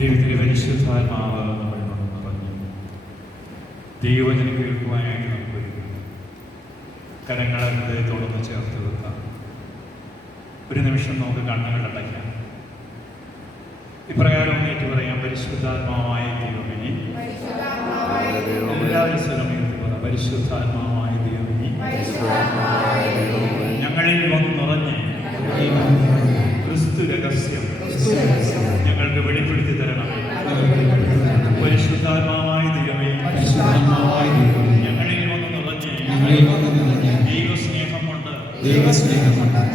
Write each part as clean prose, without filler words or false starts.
ദൈവത്തിൻ്റെ പരിശുദ്ധാത്മാവ് നമ്മളിനോട് പറഞ്ഞു. ദൈവവചനം കേൾക്കുവാനായിട്ട് നമുക്ക് ഒരുങ്ങുന്നു. കരങ്ങളെ ഹൃദയത്തോടൊന്ന് ചേർത്ത് വെക്കാം. ഒരു നിമിഷം നമുക്ക് കണ്ണുകൾ അടയ്ക്കാം. ഇപ്രകാരം ഒന്നേറ്റ് പറയാം: പരിശുദ്ധാത്മാവായ ദൈവമേ. എല്ലാവരും സ്വരമേറ്റ് പറ: പരിശുദ്ധാത്മാവായ ദൈവമേ, ഞങ്ങളിൽ വന്ന് നിറഞ്ഞ് ക്രിസ്തു രഹസ്യം ഞങ്ങൾക്ക് വെളിപ്പെടുത്തി തരണമേ. പരിശുദ്ധാത്മാവായ ദൈവമേ, ഞങ്ങളിൽ വന്ന് നിറഞ്ഞ് ദൈവസ്നേഹം കൊണ്ട്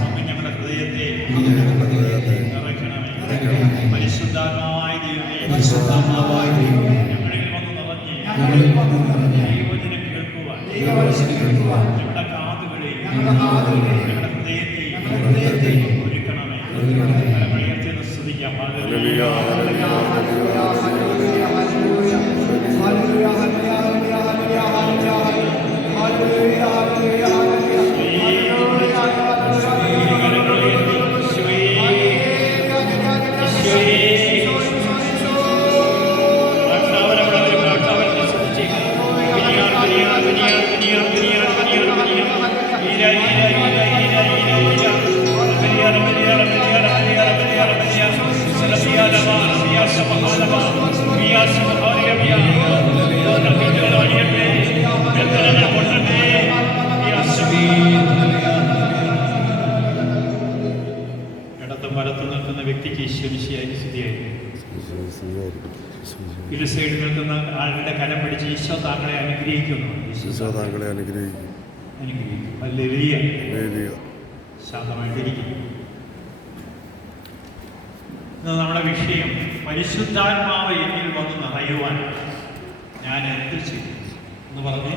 അങ്ങ് ഞങ്ങളുടെ ഹൃദയത്തെ നിറയ്ക്കണമേ. പരിശുദ്ധാത്മാവായ ദൈവമേ, ഞങ്ങളിൽ വന്ന് നിറഞ്ഞ് ദൈവവചനം കേൾക്കുവാൻ ഞങ്ങളുടെ കാതുകളെ ഞങ്ങളുടെ ഹൃദയത്തെ ഒരുക്കണമേ. ഉയർത്തി സ്തുതിക്കാം. ഇടത്തും വലത്തും നിൽക്കുന്ന വ്യക്തിക്ക് ഈശ്വരിശിയായി സ്തുതിയായിരിക്കും. ഇരു സൈഡിൽ നിൽക്കുന്ന ആളുടെ കരം പിടിച്ച് ഈശോ താങ്കളെ അനുഗ്രഹിക്കുന്നു. ഈശോ താങ്കളെ അനുഗ്രഹിക്കും. ശാന്തമായിട്ടിരിക്കും. നമ്മുടെ വിഷയം പരിശുദ്ധാത്മാവ് എന്നിൽ വന്ന് നിറയുവാൻ ഞാൻ എന്ത് ചെയ്യും എന്ന് പറഞ്ഞ്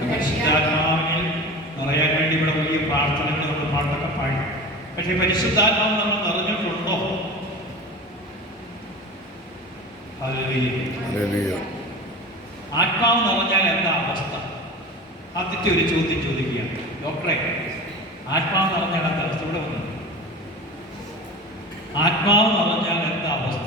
പരിശുദ്ധാത്മാവിൽ നിറയാൻ വേണ്ടി ഇവിടെ വലിയ പ്രാർത്ഥനകൾ നമ്മൾ പാട്ടൊക്കെ പാടി. പക്ഷെ പരിശുദ്ധാത്മാവ് നമ്മൾ നിറഞ്ഞിട്ടുണ്ടോ? ആത്മാവ് നിറഞ്ഞാൽ എന്താ അവസ്ഥ? ആദ്യത്തെ ഒരു ചോദ്യം ചോദിക്കുകയാണ്. ഡോക്ടറെ, ആത്മാവ് നിറഞ്ഞാൽ എന്താ അവസ്ഥ? ഇവിടെ വന്നു. ആത്മാവ് നിറഞ്ഞാൽ എന്താ അവസ്ഥ?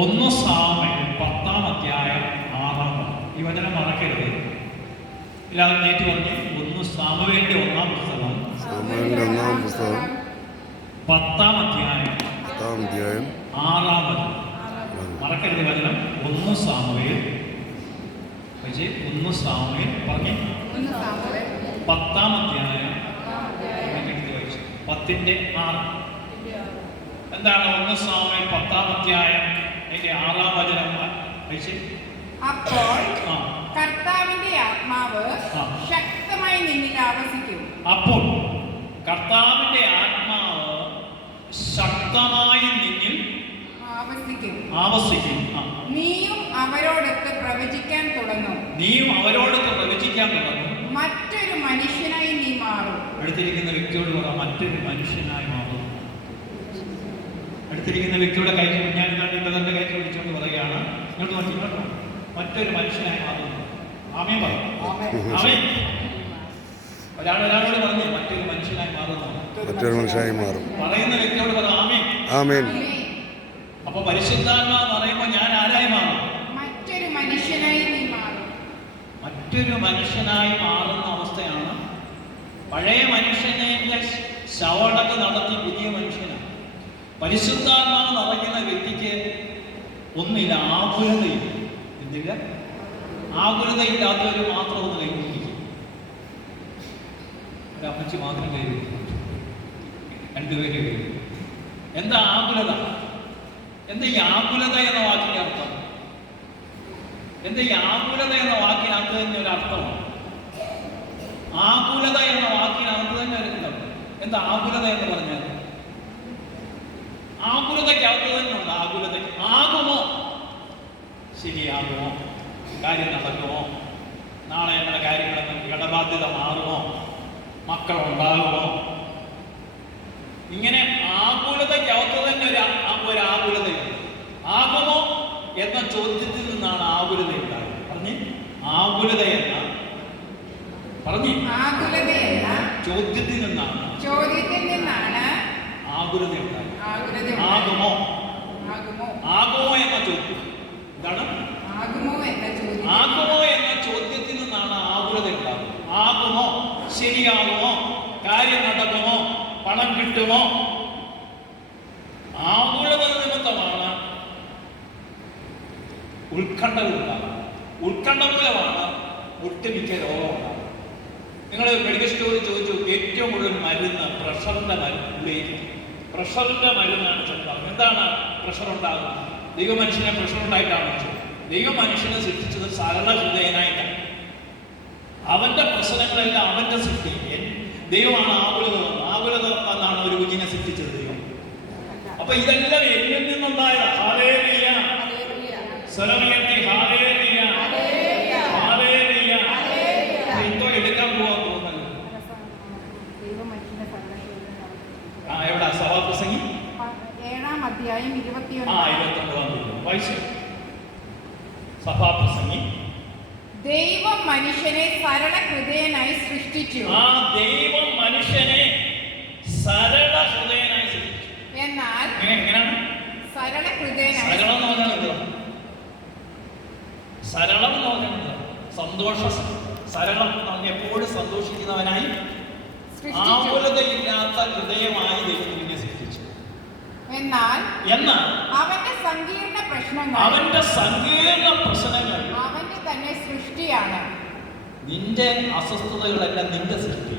1 സാമുവേൽ 10-ാം അധ്യായം 6-ാം വാക്യം. ഈ വചനം മറക്കരുത്. എല്ലാവരും നേരിട്ട് പറഞ്ഞ് 1 സാമുവേലിന്റെ 1-ാം പുസ്തകം 10-ാം അധ്യായം 6-ാം വചനം. മറക്കരുത് വചനം. 1 സാമുവേൽ പറഞ്ഞ് 10-ാം അധ്യായം 10-6. എന്താണ് 1 സാമുവേൽ 10-ാം അധ്യായം 6-ാം വചനം? അപ്പോൾ കർത്താവിന്റെ ആത്മാവ് ശക്തമായി നിന്നിൽ ആവസിക്കും. അപ്പോൾ കർത്താവിന്റെ ആത്മാവ് ശക്തമായി നിന്നിൽ ആവസിക്കും. നീയും അവരോടൊത്ത് പ്രവചിക്കാൻ തുടങ്ങും. മറ്റൊരു മനുഷ്യനായി നീ മാറും. അടുത്തിരിക്കുന്ന വ്യക്തിയോട് പറ: മറ്റൊരു മനുഷ്യനായി മാറും. അടുത്തിരിക്കുന്ന വ്യക്തിയുടെ കൈ ഞാൻ ഇന്നത്തെ കൈ പിടിച്ചുകൊണ്ട് പറയുകയാണ്, നിങ്ങൾക്ക് മനസ്സിലാക്കണം, മറ്റൊരു മനുഷ്യനായി മാറുന്നു. ആമേൻ പറ. ആമേൻ. ഒരാളോട് പറഞ്ഞു മറ്റൊരു മനുഷ്യനായി മാറുന്നു. പറയുന്ന വ്യക്തിയോട് പറ ആമേൻ. ആമേൻ. അപ്പൊ പരിശുദ്ധാത്മാവ് പറയുമ്പോ ഞാൻ ആരായി മാറും? മറ്റൊരു മനുഷ്യനായി നീ മാറും. മറ്റൊരു മനുഷ്യനായി മാറുന്ന അവസ്ഥയാണ്. പഴയ മനുഷ്യനെ ശവടക്ക് നടത്തി പുതിയ മനുഷ്യനാണ്. പരിശുദ്ധാത്മാവ് നിറയ്ക്കുന്ന വ്യക്തിക്ക് ഒന്നില്ല, ആകുലതയില്ല. എന്തില്ല? ആകുലതയില്ലാത്തവർ മാത്രം ഒന്ന് കൈകൊണ്ടിരിക്കും. ഒരു അമ്മച്ചി മാത്രം കൈകൊണ്ടിരിക്കും. 2 പേര് കഴിയും. എന്താ ആകുലത? എന്താ ഈ ആകുലത എന്ന വാക്കിന്റെ അർത്ഥം? എന്താ ഈ ആകുലത എന്ന വാക്കിനകത്ത് തന്നെ ഒരു അർത്ഥമാണ്. ആകുലത എന്ന വാക്കിനകത്ത് തന്നെ ഒരു അർത്ഥം. എന്താ ആകുലത എന്ന് പറഞ്ഞാൽ? ആകുലതയ്ക്കകത്ത് തന്നെ ഉണ്ട് ആകുലത. ആകുമോ? ശരിയാകുമോ? കാര്യം നടക്കുമോ? നാളെ നമ്മുടെ കാര്യങ്ങളൊന്നും കടബാധ്യത മാറുമോ? മക്കളുണ്ടാകുമോ? ഇങ്ങനെ ആകുലതയ്ക്കകത്ത് തന്നെ ഒരു ആകുലതയുണ്ട്. ആകുമോ എന്ന ചോദ്യത്തിൽ നിന്നാണ് ആകുലത ഉണ്ടായത്. പറഞ്ഞ് ആകുലത എന്ന ചോദ്യത്തിൽ നിന്നാണ് ആകുലത ഉണ്ടായത്. ആകുമോ എന്ന ചോദ്യം എന്താണ്? ആകുമോ എന്ന ചോദ്യത്തിൽ നിന്നാണ് ആകുലത ഉണ്ടാകുന്നത്. ആകുമോ, ശരിയാകുമോ, കാര്യം നടക്കുമോ, പണം കിട്ടുമോ? ആകുലത നിമിത്തമാണ് ഉത്കണ്ഠകൾ ഉണ്ടാകുന്നത്. ഉത്കണ്ഠ മൂലമാണ് ഒട്ടുമിക്ക രോഗം ഉണ്ടാകുന്നത്. നിങ്ങൾ മെഡിക്കൽ സ്റ്റോറിൽ ചോദിച്ചു, ഏറ്റവും കൂടുതൽ മരുന്ന് പ്രഷറിന്റെ മരുന്നാണ് ചെറുപ്പം. എന്താണ് പ്രഷർ ഉണ്ടാകുന്നത്? ദൈവമനുഷ്യനെ പ്രഷർ ഉണ്ടായിട്ടാണ് വെച്ചത്. ദൈവമനുഷ്യനെ സൃഷ്ടിച്ചത് സരള ഹൃദയനായിട്ടാണ്. അവന്റെ പ്രശ്നങ്ങളെല്ലാം അവന്റെ സൃഷ്ടി. ദൈവമാണ് ആകുലത എന്നാണ് ഒരു കുഞ്ഞിനെ സൃഷ്ടിച്ചത് ദൈവം. അപ്പൊ ഇതെല്ലാം എന്നിൽ നിന്നുണ്ടായതാ. ഹല്ലേലൂയ, സ്വരമുയർത്തി ഹല്ലേലൂയ, ഹല്ലേലൂയ. എന്തോ എടുക്കാൻ പോവാൻ തോന്നുന്നല്ലോ. എവിടാ സഭാപ്രസംഗി? 7-ാം അധ്യായം 21. 29 വായിച്ചു. സഭാപ്രസംഗി. ദൈവം മനുഷ്യനെ സരള ഹൃദയനായി സൃഷ്ടിച്ചു. ദൈവം മനുഷ്യനെ സരള ഹൃദയനായി സൃഷ്ടിച്ചു. എന്നാൽ എങ്ങനെയാണ് സരള ഹൃദയനായി? സരളം എന്ന് പറഞ്ഞത് സന്തോഷ. സരളം എന്ന് പറഞ്ഞ എപ്പോഴും സന്തോഷിക്കുന്നവനായി ആകുലതയില്ലാത്ത ഹൃദയമായി ദൈവത്തിനെ സൃഷ്ടിച്ചു. എന്നാൽ അവന്റെ സങ്കീർണ പ്രശ്നങ്ങൾ അവന്റെ തന്നെ സൃഷ്ടിയാണ്. നിന്റെ അസ്വസ്ഥതകളെല്ലാം നിന്റെ സൃഷ്ടി.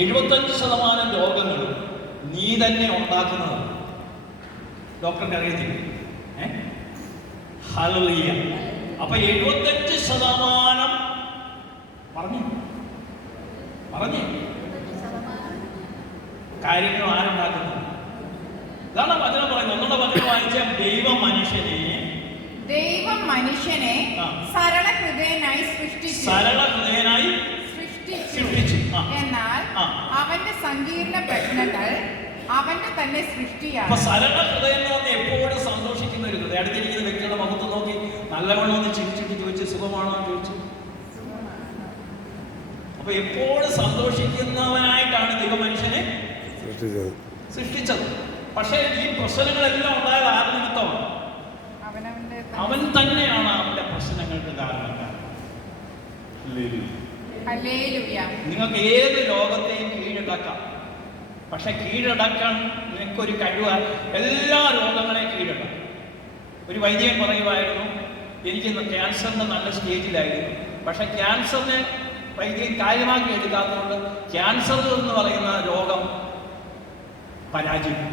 75% രോഗങ്ങളും നീ തന്നെ ഉണ്ടാക്കുന്നതാണ്. ഡോക്ടറിന്റെ അറിയത്തില്ല. ഹല്ലേലൂയ. അപ്പൊ 75% പറഞ്ഞു കാര്യങ്ങൾ ആരുണ്ടാക്കുന്നത്? ഇതാണ് വചനം പറയുന്നത്. ഒന്നുകൂടെ വചനം വായിച്ചാൽ ദൈവം മനുഷ്യനെ സരള ഹൃദയനായി സൃഷ്ടിച്ചു. എന്നാൽ അവന്റെ സങ്കീർണ പ്രശ്നങ്ങൾ അവന്റെ തന്നെ സൃഷ്ടിയാണ്. സരള ഹൃദയം എന്ന് പറഞ്ഞാൽ എപ്പോഴും സന്തോഷിക്കുന്ന ഒരു ഹൃദയം. അടുത്തിരിക്കുന്ന വ്യക്തിയുടെ മുഖത്ത് നോക്കി നല്ലവണ്ണം ഒന്ന് ചിരിച്ചിട്ട് ചോദിച്ചു, സുഖമാണോ എന്ന് ചോദിച്ചു. അപ്പൊ എപ്പോഴും സന്തോഷിക്കുന്നവനായിട്ടാണ് ദൈവം മനുഷ്യനെ സൃഷ്ടിച്ചത്. പക്ഷേ ഈ പ്രശ്നങ്ങളെല്ലാം ഉണ്ടായത് ആരുടെ നിമിത്തമാണ്? അവൻ തന്നെയാണ് അവന്റെ പ്രശ്നങ്ങൾക്ക് കാരണക്കാരൻ. നിങ്ങൾക്ക് ഏത് രോഗത്തെയും കീഴടക്കാം. പക്ഷെ കീഴടക്കാൻ നിനക്കൊരു കഴിവ്. എല്ലാ രോഗങ്ങളെയും കീഴടക്കാം. ഒരു വൈദ്യൻ പറയുമായിരുന്നു, എനിക്ക് ക്യാൻസറിന്റെ നല്ല സ്റ്റേജിലായിരുന്നു. പക്ഷെ ക്യാൻസറിനെ വൈദ്യൻ കാര്യമാക്കി എടുക്കാത്തതുകൊണ്ട് ക്യാൻസർ എന്ന് പറയുന്ന രോഗം പരാജയം.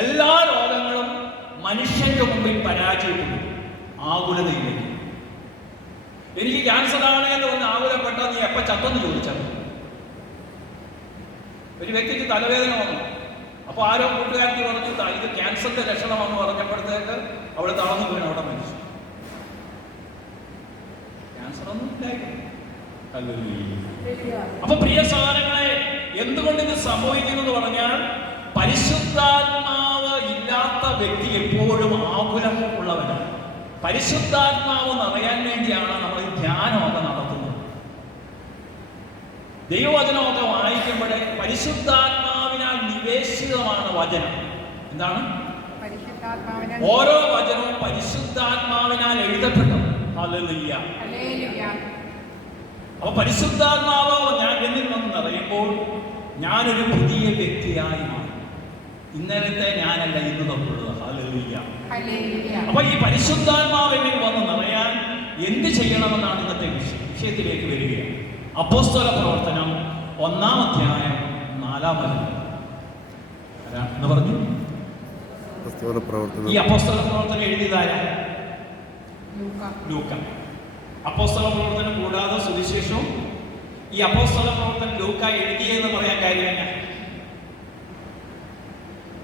എല്ലാ രോഗങ്ങളും മനുഷ്യന്റെ മുമ്പിൽ പരാജയപ്പെടും ആകുലതയിലേക്ക്. എനിക്ക് ക്യാൻസർ ആണ് എന്ന് പറഞ്ഞ് ആകുലപ്പെട്ട നീ എപ്പ ചത്തെന്ന് ചോദിച്ചാൽ. ഒരു വ്യക്തിക്ക് തലവേദന വന്നു. അപ്പൊ ആരോ കൂട്ടുകാരത്തി പറഞ്ഞു ഇത് ക്യാൻസറിന്റെ ലക്ഷണമെന്ന് പറഞ്ഞപ്പോഴത്തേക്ക് അവിടെ തളർന്നു വീണ് അവിടെ മരിച്ചു. ക്യാൻസർ ഒന്നും ഇല്ലായിരുന്നു. അപ്പൊ പ്രിയ സഹോദരങ്ങളെ, എന്തുകൊണ്ട് ഇത് സംഭവിക്കുന്നത് പറഞ്ഞാൽ പരിശുദ്ധാത്മാവ് ഇല്ലാത്ത വ്യക്തി എപ്പോഴും ആകുലം ഉള്ളവനാണ്. പരിശുദ്ധാത്മാവ് നിറയാൻ വേണ്ടിയാണ് നമ്മൾ ഈ ധ്യാനമൊക്കെ നടത്തുന്നത്. ദൈവവചനമൊക്കെ വായിക്കുമ്പോഴേ പരിശുദ്ധാത്മാവിനാൽ നിവേശിതമാണ് വചനം. എന്താണ്? ഓരോ വചനവും പരിശുദ്ധാത്മാവിനാൽ എഴുതപ്പെട്ടു. ഹല്ലേലൂയ. അപ്പൊ പരിശുദ്ധാത്മാവ് ഞാൻ എന്നിൽ വന്ന് നിറയുമ്പോൾ ഞാനൊരു പുതിയ വ്യക്തിയായി മാറും. ഇന്നലത്തെ ഞാനല്ല ഇന്ന് തൊട്ടുള്ളത്. ഹല്ലേലൂയ. അപ്പൊ ഈ പരിശുദ്ധാത്മാവ് എന്നിൽ വന്ന് നിറയാൻ എന്ത് ചെയ്യണമെന്നാണ് ഇന്നത്തെ വിഷയത്തിലേക്ക് വരികയാണ്. അപ്പോസ്തല പ്രവർത്തനം 1-ാം അധ്യായം 4-ാം വചനം എന്ന് പറഞ്ഞു. ഈ അപ്പോസ്തല പ്രവർത്തനം എഴുതിയതാരാ? ലൂക്ക. അപ്പോസ്തല പ്രവർത്തനം കൂടാതെ സുവിശേഷവും ഈ അപ്പോസ്തല പ്രവർത്തനം ലൂക്ക എഴുതിയെന്ന് പറയാൻ കാര്യമല്ല.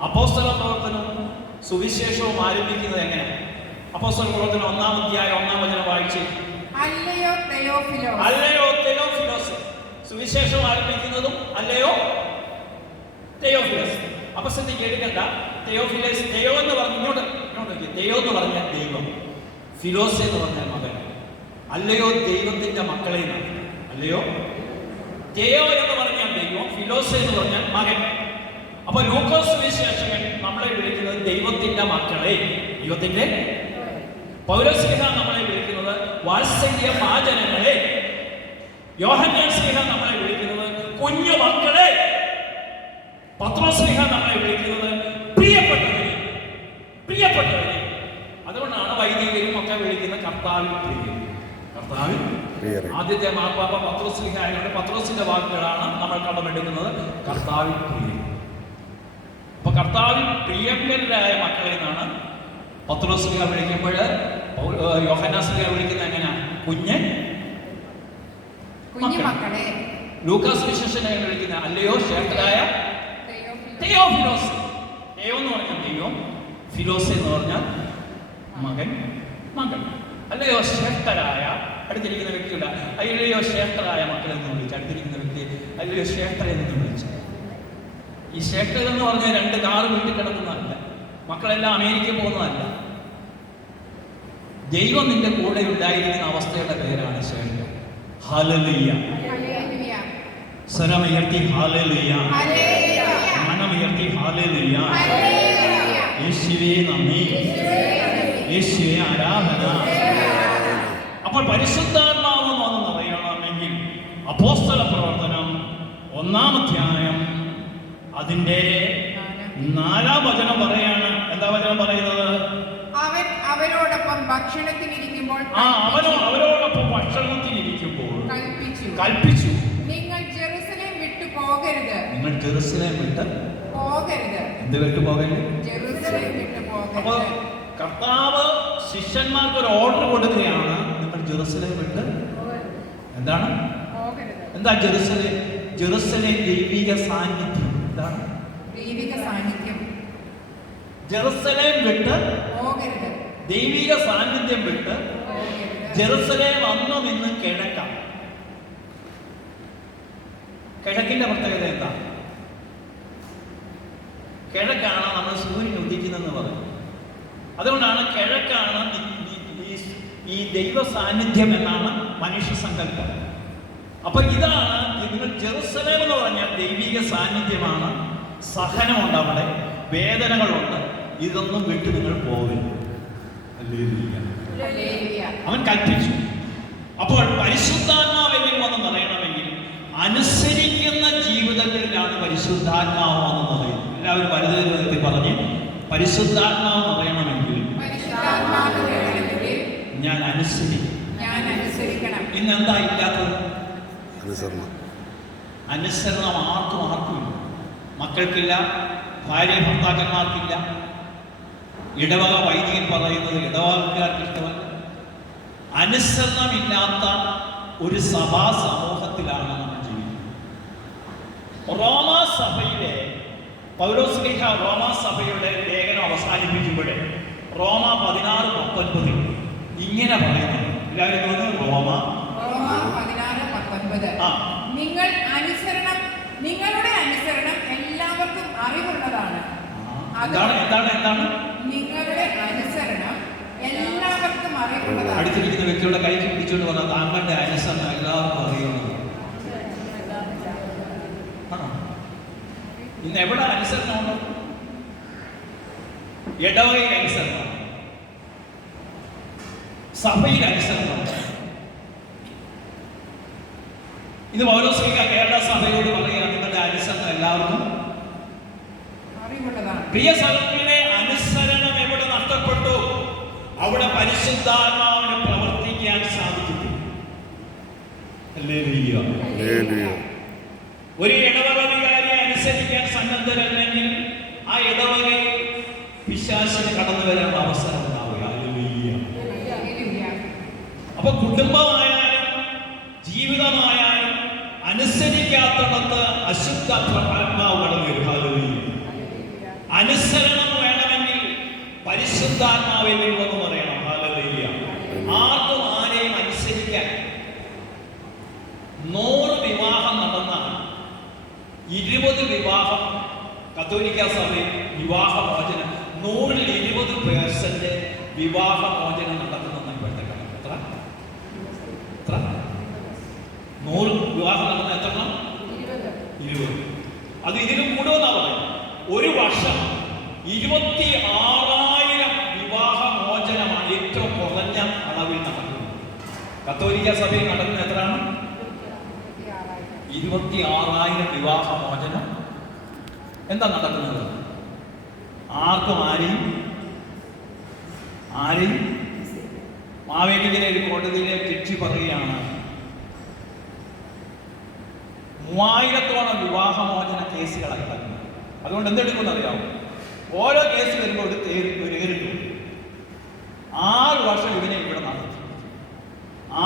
അപ്പോസ്തല പ്രവർത്തനവും സുവിശേഷവും ആരംഭിക്കുന്നത് എങ്ങനെ? അപ്പോസ്തല പ്രവർത്തനം 1-ാം അധ്യായം 1-ാം വചനം വായിച്ച്. അല്ലയോ തെയോഫിലോസ്. സുവിശേഷം ആരംഭിക്കുന്നതും അല്ലയോ തെയോഫിലോസ്. അപ്പൊ ശ്രദ്ധിക്ക്, എടുക്കണ്ട. തെയോഫിലോസ്, തെയോ എന്ന് പറഞ്ഞു ഇങ്ങോട്ട്. തെയോ എന്ന് പറഞ്ഞാൽ ദൈവം, ഫിലോസ് എന്ന് പറഞ്ഞാൽ മകൻ. അല്ലയോ ദൈവത്തിന്റെ മക്കളെ. അല്ലയോ ജയോ എന്ന് പറഞ്ഞാൽ ദൈവം, ഫിലോസ് എന്ന് പറഞ്ഞാൽ മകൻ. അപ്പൊ ലൂക്കോസ് സുവിശേഷകൻ നമ്മളെ വിളിക്കുന്നത് ദൈവത്തിന്റെ മക്കളെ, ദൈവത്തിന്റെ. പൗലോസ് ശ്ലീഹ നമ്മളെ വിളിക്കുന്നത് വാത്സല്യ ഭാജനങ്ങളെ. യോഹന്നാൻ ശ്ലീഹ നമ്മളെ വിളിക്കുന്നത് കുഞ്ഞു മക്കളെ. പത്രോസ് ശ്ലീഹ നമ്മളെ വിളിക്കുന്നത് പ്രിയപ്പെട്ടവരെ, പ്രിയപ്പെട്ടവരെ. അതുകൊണ്ടാണ് വൈദികരും ഒക്കെ വിളിക്കുന്ന കർത്താവിൽ പ്രിയൻ, കർത്താവിൽ. ആദ്യത്തെ മാർപ്പാപ്പ പത്രോസ് ശ്ലീഹ ആയതുകൊണ്ട് പത്രോസിന്റെ വാക്കുകളാണ് നമ്മൾ കടമെടുക്കുന്നത്, കർത്താവിൽ പ്രിയൻ. അപ്പൊ കർത്താവിൽ പ്രിയങ്കരായ മക്കളെ എന്നാണ് പത്രോസ് ശ്ലീഹ വിളിക്കുമ്പോൾ. യോഹന്നാൻ ശ്ലീഹ വിളിക്കുന്നത് എങ്ങനെയാ? കുഞ്ഞ് മക്കളെ. ലൂക്കാസ് സുവിശേഷകനെ വിളിക്കുന്ന അല്ലയോ ശ്രേഷ്ഠരായ തെയോഫിലോസ്. തെയോ എന്ന് പറഞ്ഞാൽ ദൈവം, ഫിലോസ് എന്ന് പറഞ്ഞാൽ മകൻ, മകൾ. അല്ലയോ ശ്രേഷ്ഠരായ, അടുത്തിരിക്കുന്ന വ്യക്തിയുടെ അല്ലയോ ശ്രേഷ്ഠരായ മക്കൾ എന്ന് വിളിച്ചു. അടുത്തിരിക്കുന്ന വ്യക്തി അല്ലയോ ശ്രേഷ്ഠ എന്ന് വിളിച്ചു. ഈ ശ്രേഷ്ഠത എന്ന് പറഞ്ഞാൽ 2 കാറ് വീട്ടിൽ കിടക്കുന്നതല്ല, മക്കളെല്ലാം അമേരിക്കയിൽ പോകുന്നതല്ല. ദൈവം നിന്റെ കൂടെ ഉണ്ടായിരിക്കുന്ന അവസ്ഥയുടെ പേരാണ് ശ്രേഷ്ഠ. ഹല്ലേലൂയ. സ്വരമുയർത്തി ഹല്ലേലൂയ, മനമുയർത്തി ഹല്ലേലൂയ. യേശുവേ നന്ദി, യേശുവേ ആരാധന. അപ്പോൾ പരിശുദ്ധാത്മാവ് എന്ന് പറയണമെങ്കിൽ അപ്പോസ്തല പ്രവർത്തനം 1-ാം അധ്യായം അതിന്റെ 4-ാം വചനം പറയാണ്. എന്താ വചനം പറയുന്നത്? അവൻ അവരോടൊപ്പം ഭക്ഷണത്തിനിരിക്കുമ്പോൾ അവരോടൊപ്പം ഭക്ഷണത്തിനിരിക്കുമ്പോൾ കൽപ്പിച്ചു, നിങ്ങൾ ജെറുസലേം വിട്ടു പോകരുത്. നിങ്ങൾ ജെറുസലേം വിട്ട് പോകരുത്. എന്ത് വിട്ടു പോകരുത്? ജെറുസലേം വിട്ടു പോകരുത്. അപ്പൊ കർത്താവ് ശിഷ്യന്മാർക്ക് ഒരു ഓർഡർ കൊടുക്കുകയാണ്, നിങ്ങൾ ജെറുസലേം വിട്ട്. എന്താണ്? എന്താ ജെറുസലേം? ജെറുസലേം ദൈവിക സാന്നിധ്യം. എന്താണ് ദൈവിക സാന്നിധ്യം? ജെറുസലേം വിട്ട് പോകരുത്. ദൈവിക സാന്നിധ്യം വിട്ട് ജെറുസലേം അന്നും ഇന്നും കിഴക്കാം. കിഴക്കിന്റെ പ്രത്യേകത എന്താ? കിഴക്കാണ് നമ്മൾ സൂര്യൻ ഉദിക്കുന്നതെന്ന് പറയും. അതുകൊണ്ടാണ് കിഴക്കാണ് ഈ ദൈവ സാന്നിധ്യം എന്നാണ് മനുഷ്യ സങ്കല്പം. അപ്പൊ ഇതാണ് നിങ്ങൾ ജെറുസലേം എന്ന് പറഞ്ഞാൽ ദൈവിക സാന്നിധ്യമാണ്. സഹനമുണ്ട്, അവിടെ വേദനകളുണ്ട്. ഇതൊന്നും വിട്ട് നിങ്ങൾ പോവില്ല. അവൻ കൽപ്പിച്ചു. അപ്പോൾ പരിശുദ്ധാത്മാവെങ്കിൽ വന്ന് പറയണമെങ്കിൽ അനുസരിക്കുന്ന ജീവിതങ്ങളിലാണ് പരിശുദ്ധാത്മാവ് എന്ന് പറയുന്നത്. എല്ലാവരും വലുത് പറഞ്ഞ് പരിശുദ്ധാത്മാവ് പറയണമെങ്കിൽ ഞാൻ അനുസരിക്കണം. ഇന്നെന്താ ഇല്ലാത്തത്? അനുസരണം ആർക്കുമില്ല. മക്കൾക്കില്ല, ഭാര്യ ഭർത്താക്കന്മാർക്കില്ല. ഇടവക വൈദികൻ പറയുന്നത് ഇടവകക്കാർക്ക് ഇഷ്ടമല്ല. അനുസരണമില്ലാത്ത ഒരു സഭാ സമൂഹത്തിലാണ് നമ്മൾ ജീവിക്കുന്നത്. റോമാ സഭയിലെ പൗലോസ് ശ്ലീഹ റോമാ സഭയുടെ ലേഖനം അവസാനിപ്പിക്കുമ്പോഴേ റോമ 16:19 ഇങ്ങനെ പറയുന്നത്. എല്ലാവരും റോമ 16:19 നിങ്ങളുടെ അനുസരണം എല്ലാവർക്കും അറിവുള്ളതാണ്. എന്താണ് നിങ്ങളുടെ അനുസരണം എല്ലാവർക്കും അറിവുള്ളതാണ്. അടുത്തിരിക്കുന്ന വ്യക്തിയുടെ കൈക്ക് പിടിച്ചുകൊണ്ട് പറഞ്ഞാൽ താങ്കളുടെ അനുസരണം എല്ലാവർക്കും അറിയുന്നത്. ഇന്ന് എവിടെ അനുസരണമുണ്ട്? ഇടവകയിൽ അനുസരണം, സഭയിൽ അനുസരണം. ഇത് പൗലോസ് ശ്ലീഹ കേരള സഭയോട് പറയുക, നിങ്ങളുടെ അനുസരണം എല്ലാവർക്കും അറിവുള്ളതാണ്. പ്രിയ സഭയിലെ അനുസരണം എവിടെ നഷ്ടപ്പെട്ടു, അവിടെ പരിശുദ്ധാത്മാവിന് പ്രവർത്തിക്കാൻ സാധിക്കുന്നു. ഒരു ഇടവകവികാരിയെ അനുസരിക്കാൻ സന്നദ്ധരല്ലെങ്കിൽ ആ ഇടവകയിൽ പിശാചിന് കടന്നു വരാൻ അവസരം ഉണ്ടാവുക. അപ്പൊ കുടുംബമായാലും ജീവിതമായാലും അനുസരിക്കാത്തടത്ത് അശുദ്ധ ആത്മാവ് കടന്നു വരും. അനുസരണം വേണമെങ്കിൽ പരിശുദ്ധാത്മാവിൽ നിന്നെന്ന് പറയണം. ഹല്ലേലൂയ. ആർക്കും ആരെയും അനുസരിക്കാൻ 100 വിവാഹം നടന്നാൽ 20 വിവാഹം കത്തോലിക്ക സഭയിൽ വിവാഹമോചനം 100-ൽ 20% വിവാഹമോചനം നടക്കുന്നെന്ന് ഇപ്പോഴത്തെ കണക്ക്. എത്ര 100 വിവാഹം നടന്ന എത്ര? 20. അത് ഇതിലും കൂടുമെന്നാ പറയുന്നത്. ഒരു വർഷം 26,000 വിവാഹമോചനമാണ് ഏറ്റവും കുറഞ്ഞ അളവിൽ നടക്കുന്നത്. കത്തോലിക്ക സഭയിൽ നടക്കുന്ന എത്രയാണ്? 26,000 വിവാഹമോചനം. എന്താ നടക്കുന്നത്? ആർക്കും ആരെയും മാവേലിക്കര ഒരു കോടതിയിലെ ജഡ്ജി പറയുകയാണ് 3000-ഓളം വിവാഹമോചന കേസുകളായി കിടക്കുന്നത്. അതുകൊണ്ട് എന്തെടുക്കുമെന്ന് അറിയാമോ? ഓരോ കേസ് വരുമ്പോൾ ഒരു ഏറിട്ടു 6 വർഷം ഇവനെ ഇവിടെ നടത്തി.